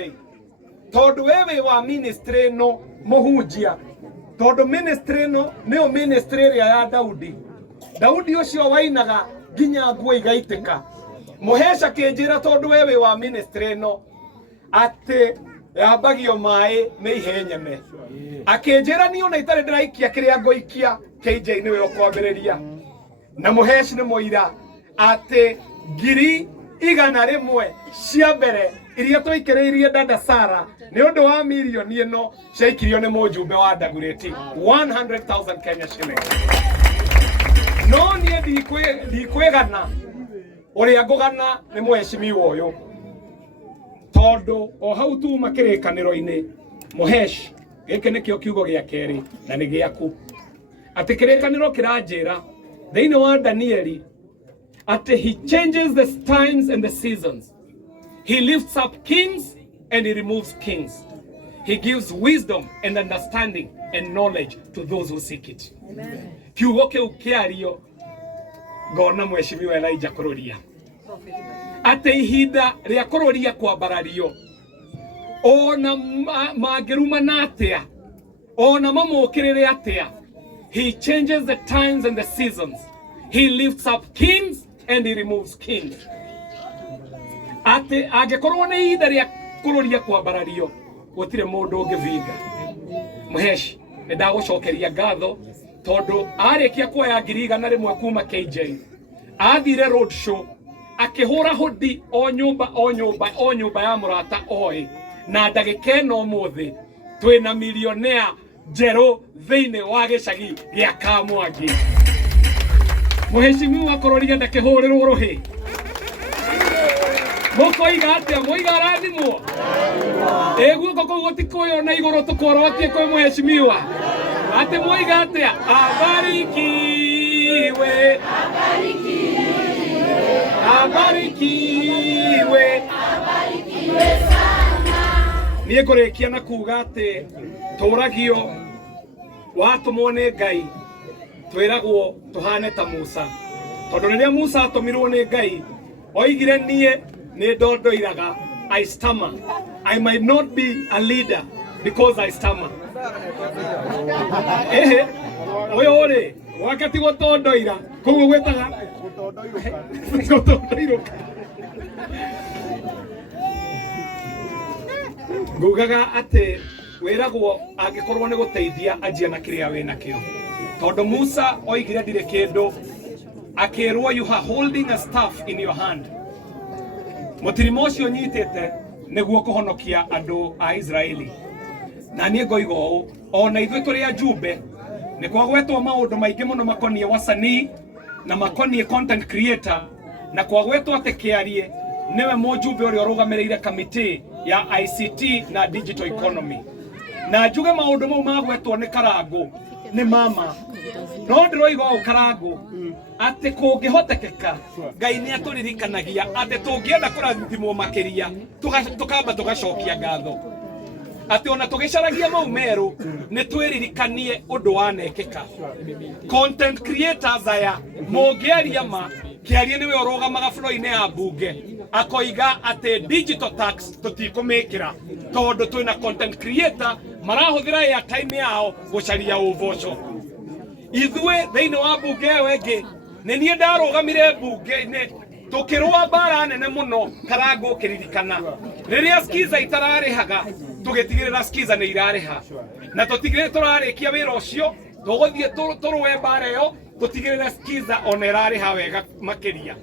tondũ we wĩ wa ministry ĩno mũhunjia, tondũ ministry ĩno nĩyo ministry ĩrĩa ya Daudi. Daudi ũcio wainaga nginya nguo igaitĩka. Mũheci akĩnjĩra tondũ we wĩ wa ministry ĩno atĩ yambagio maĩ nĩ ihenyeme. Akĩnjĩra niĩ ona itarĩ ndĩraikia kĩrĩa ngũikia, KJ nĩwe ũkwambĩrĩria. Na Mũheci nĩ mũira atĩ 100,000 cia mbere iria twaikĩrĩirie Dada Sara nĩ ũndũ wa mirioni ĩno ciaikirio nĩ mũjumbe wa Ndagurĩti, 100,000 Kenya shillings. No niĩ ndikwĩgana ũrĩa ngũgana nĩ mũheshimiwa ũyũ, tondũ o hau tuma kĩrĩkanĩro-inĩ Mũheci, gĩkĩ nĩkĩo kiugo gĩa kerĩ na nĩ gĩaku, atĩ kĩrĩkanĩro kĩranjĩra thĩinĩ wa Danieli atĩ he changes the times and the seasons. He lifts up kings and he removes kings. He gives wisdom and understanding and knowledge to those who seek it. Kiugo kĩu kĩario ngona Mheshimiwa Elijah Kururia ate ihinda ria kururia kwa barario ona magiruma natia ona mamukirire atia. He changes the times and the seasons. He lifts up kings and he removes kings. Ate agekorwo ni ihinda ria kururia kwa barario gutire mundu ungivinga. Muheshi ndagucokeria ngatho tondu arikia kuoya 100 kuma KJ athire road show akihura hudi o nyumba ya murata oi na ndagika no muthi twina millionaire njeru thiini wa gicagi gia Kamwangi. Mheshimiwa Kururia ndakihurirwo ruhi mukoiga atia muiga rathimwo eguo koko gutikuyo na iguru tukworotie kwi Mheshimiwa ati muiga atia abarikiwe abarikiwe nie ngurikia na kuga ati turagio watumwo ni Ngai twiragwo tuhane ta Musa tondu riria Musa atumirwo ni Ngai oigire nie ni ndondoiraga I stammer. I might not be a leader because I stammer. Oyo ore wakati gutondoira koguo gwetaga gutondoiruka ngugaga ati wiragwo angikorwo ni guteithia anjia na kiria wina kio tondu Musa oigire ndire kindu akirwo you are holding a staff in your hand. Mutirimo ucio nyitete niguo kuhonokia andu a Israeli na nie ngoiga uu ona ithuĩ tũrĩ ajumbe nĩ kwagwetwo maũndũ maingĩ mũno makonie wasanii na makonie content creator na kwagwetwo atĩ Kĩarie niwe mũjumbe ũrĩa ũrũgamĩrĩire kamĩtĩ ya ICT na digital economy na njuge maũndũ mau magwetwo nĩ Karangũ nĩ mama no ndĩroiga ũũ Karangũ atĩ kũngĩhotekeka Ngai nĩ atũririkanagia atĩ tũngĩenda kũrathimwo makĩria tũkamba tũgacokia ngatho ati ona tugicaragia mau meru ni twiririkanie undu wanekeka. Content creators aya mungiaria ma Kĩarie niwe urugamaga floor-ini ya bunge akoiga ati digital tax tutikumikira tondu twina content creator marahuthira ya time yao gucaria uvoco. Ithwe thiini wa bunge wengi ni nie ndarugamire bunge-ini tukirwa bara nene muno Karangũ kiririkana riria skiza itararihaga tugetigirira skiza ni irariha na tutigire turarikia wira ucio tuguthie turwe bara yo tutigirira skiza ona irariha wega makiria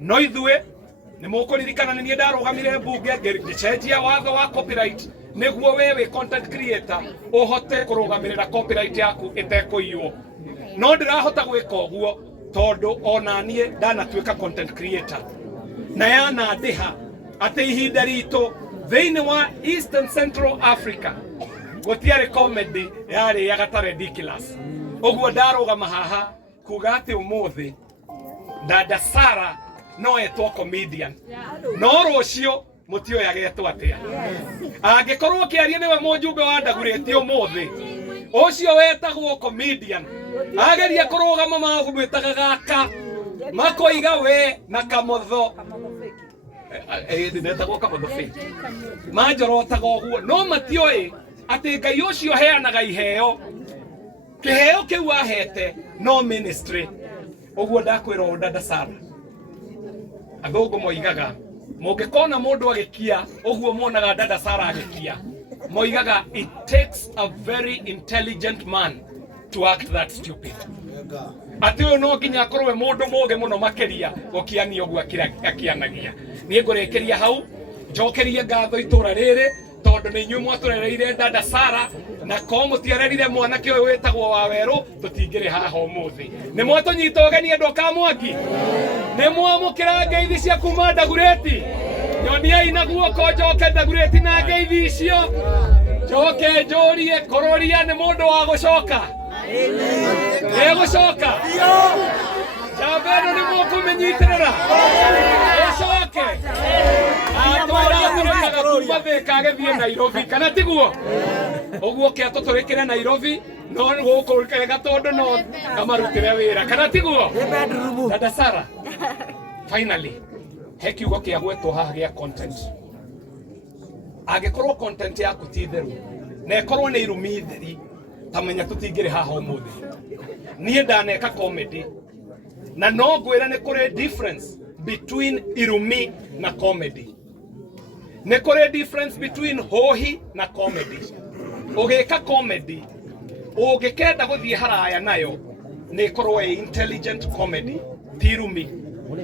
no ithwe ni mukuririkana ni nie ndarugamire bunge ngicenjia watho wa copyright niguo wewe content creator uhote kurugamirira copyright yaku itekuiywo no ndirahota gwika uguo tondu ona nie ndanatuika content creator na yana ndiha ati ihinda ritu thiini wa Eastern Central Africa gutiare comedy yari yagatare ridiculous uguo ndarugama haha kuga ati umuthi dada Sara no etwo comedian no rucio mutio yagetwo atia angikorwo Kĩarie niwe mujumbe wa ndagurĩtie umuthi ucio wetagwo comedian ageria kurugama magumwitaga gaka makoiga we na kamotho ndetagwo kamotho fake manjorotaga uguo no matioi ati Ngai ucio heanaga iheo kiheo kiu ahete no ministry uguo ndakwira dada Sara athungu moigaga mungikona mundu agikia uguo muonaga dada Sara agikia moigaga it takes a very intelligent man to act that stupid. Ati uyu no nginya akorwe mundu muge muno makiria gukiania uguo akianagia nie ngurekeria hau njokerie ngatho itura riri tondu ni nyuĩ mwaturereire dada Sara na ko mutiarerire mwanake uyu wetagwo Waweru tutingire haha umuthi ni mwatunyita ũgeni andu a Kamwangi ni mwamũkĩra ngeithi cia kuma Ndagurĩti nyoniai na guoko njoke Ndagurĩti na ngeithi icio njoke njurie Kururia ni mundu wa gucoka gucoka jabero ni mukumenyitirira gucoke atwara kuma Thika agithie Nairobi kana tiguo uguo ke tuturikire Nairobi no gukurikega tondu no amarutire wira kana tiguo dada Sara finally he kiugo kia gwetwo haha gia content agikorwo content yaku ti theru na ikorwo ni irumi theri tamenya tutingire haha umuthi nie ndaneka comedy na no ngwira ni kuri difference between irumi na comedy ni kuri difference between hohi na comedy ugika comedy ugikenda guthie haraya nayo ni korwo intelligent comedy tirumi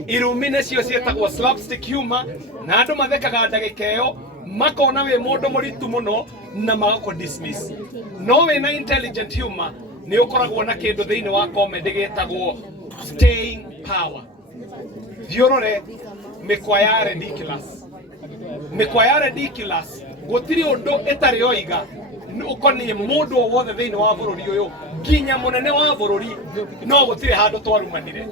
irumi necio cietagwo slapstick humor na andu mathekaga ndagika iyo makona we mundu muritu muno na magako dismiss no we na intelligent humor ni ukoragwo na kindu thiini wa comedy getagwo staying power thiorore mikwa ya ridiculous gutiri undu etari oiga ukoni mundu o wothe thiini wa bururi uyu nginya munene wa bururi no gutiri handu twarumanire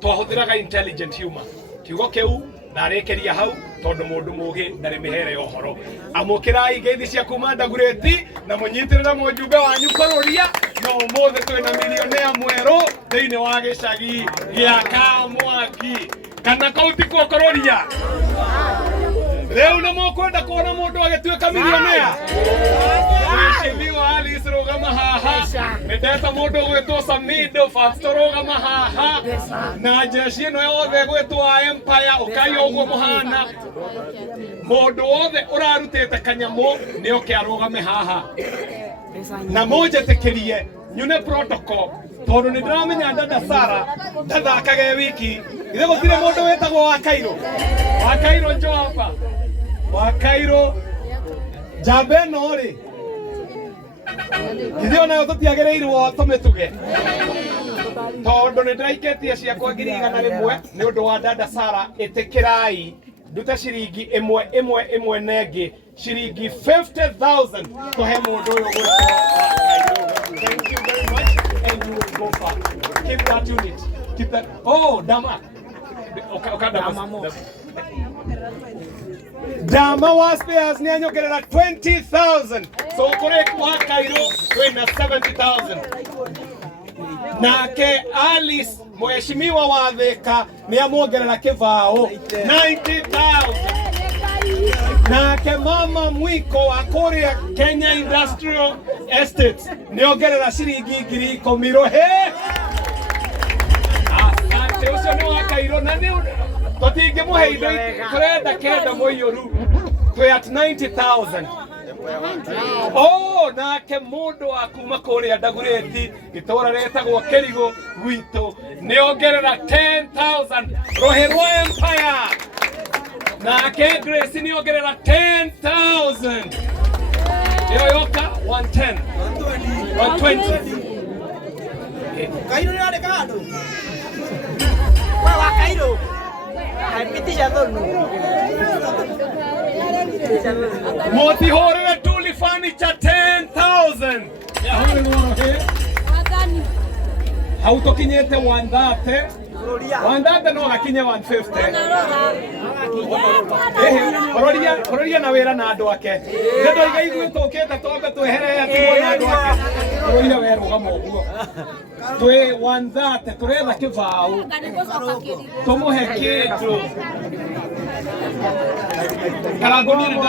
twahuthiraga intelligent humor kiugo kiu ndarekeria hau tondu mundu mugi ndari mihere ohoro amukirai ngeithi cia kuma Ndagureti na munyitirira mujumbe wanyu kururia no mothe twina milionea mweru thiini wa gicagi gia Kamwaki kana kauti kwa kururia leo na mukwenda kuona mundu agituika milionea Mheshimiwa Alice rugama haha ndeta mundu gwitwo Samido Fasto rugama haha na jeshi ino yothe gwitwo Empire ukayo uguo muhana mundu wothe urarutite kanyamu ni oke arugame haha na munjetikirie nyune protocol tondu ni ndiramenya dada Sara ndathakage wiki ithe gutire mundu wetagwo wa Kairo njo hapa wa Kairo jambe no ri ithe nayo tutiagereirwo tumituge tondu ni ndiraiketie ciakwa 100,000 ni undu wa dada Sara itikirai ndute ciringi imwe nengi ciringi 50,000 tuhe mundu uyu gwetwo thank you very much and you will go far keep that unit keep that oh dama okay dama wa spares ni anyogerera 20,000 so correct wa Kairo kwenda 70,000 nake Alice mheshimiwa wa Thika ni amuongerera kivao 90,000 nake mama Mwiko wa Kuria Kenya Industrial Estates ni ongerera ciringi 10,000 he asante ucio ni wa Kairo na ni totinge muhe indo turenda kenda moiyoru twi at 90,000 oh nake mundu akuma kuria Ndagureti itora retagwo Kerigo gwitu ni ongerera 10,000 roherwo Empire nake Grace ni ongerera 10,000 iyo yoka 110 120 Kairo ni ale kado wa Kairo aipitisha dhonu Moti horere tuli furniture 10,000 ya hore ngoro he hautokinyete 130 130 no gakinye 150 ororia na wera na andu ake ndio igai gwitokete tombe twehere ati na andu ake ororia weruga moguo twe 130 turetha kivao tumuhe kindu karangoni ndio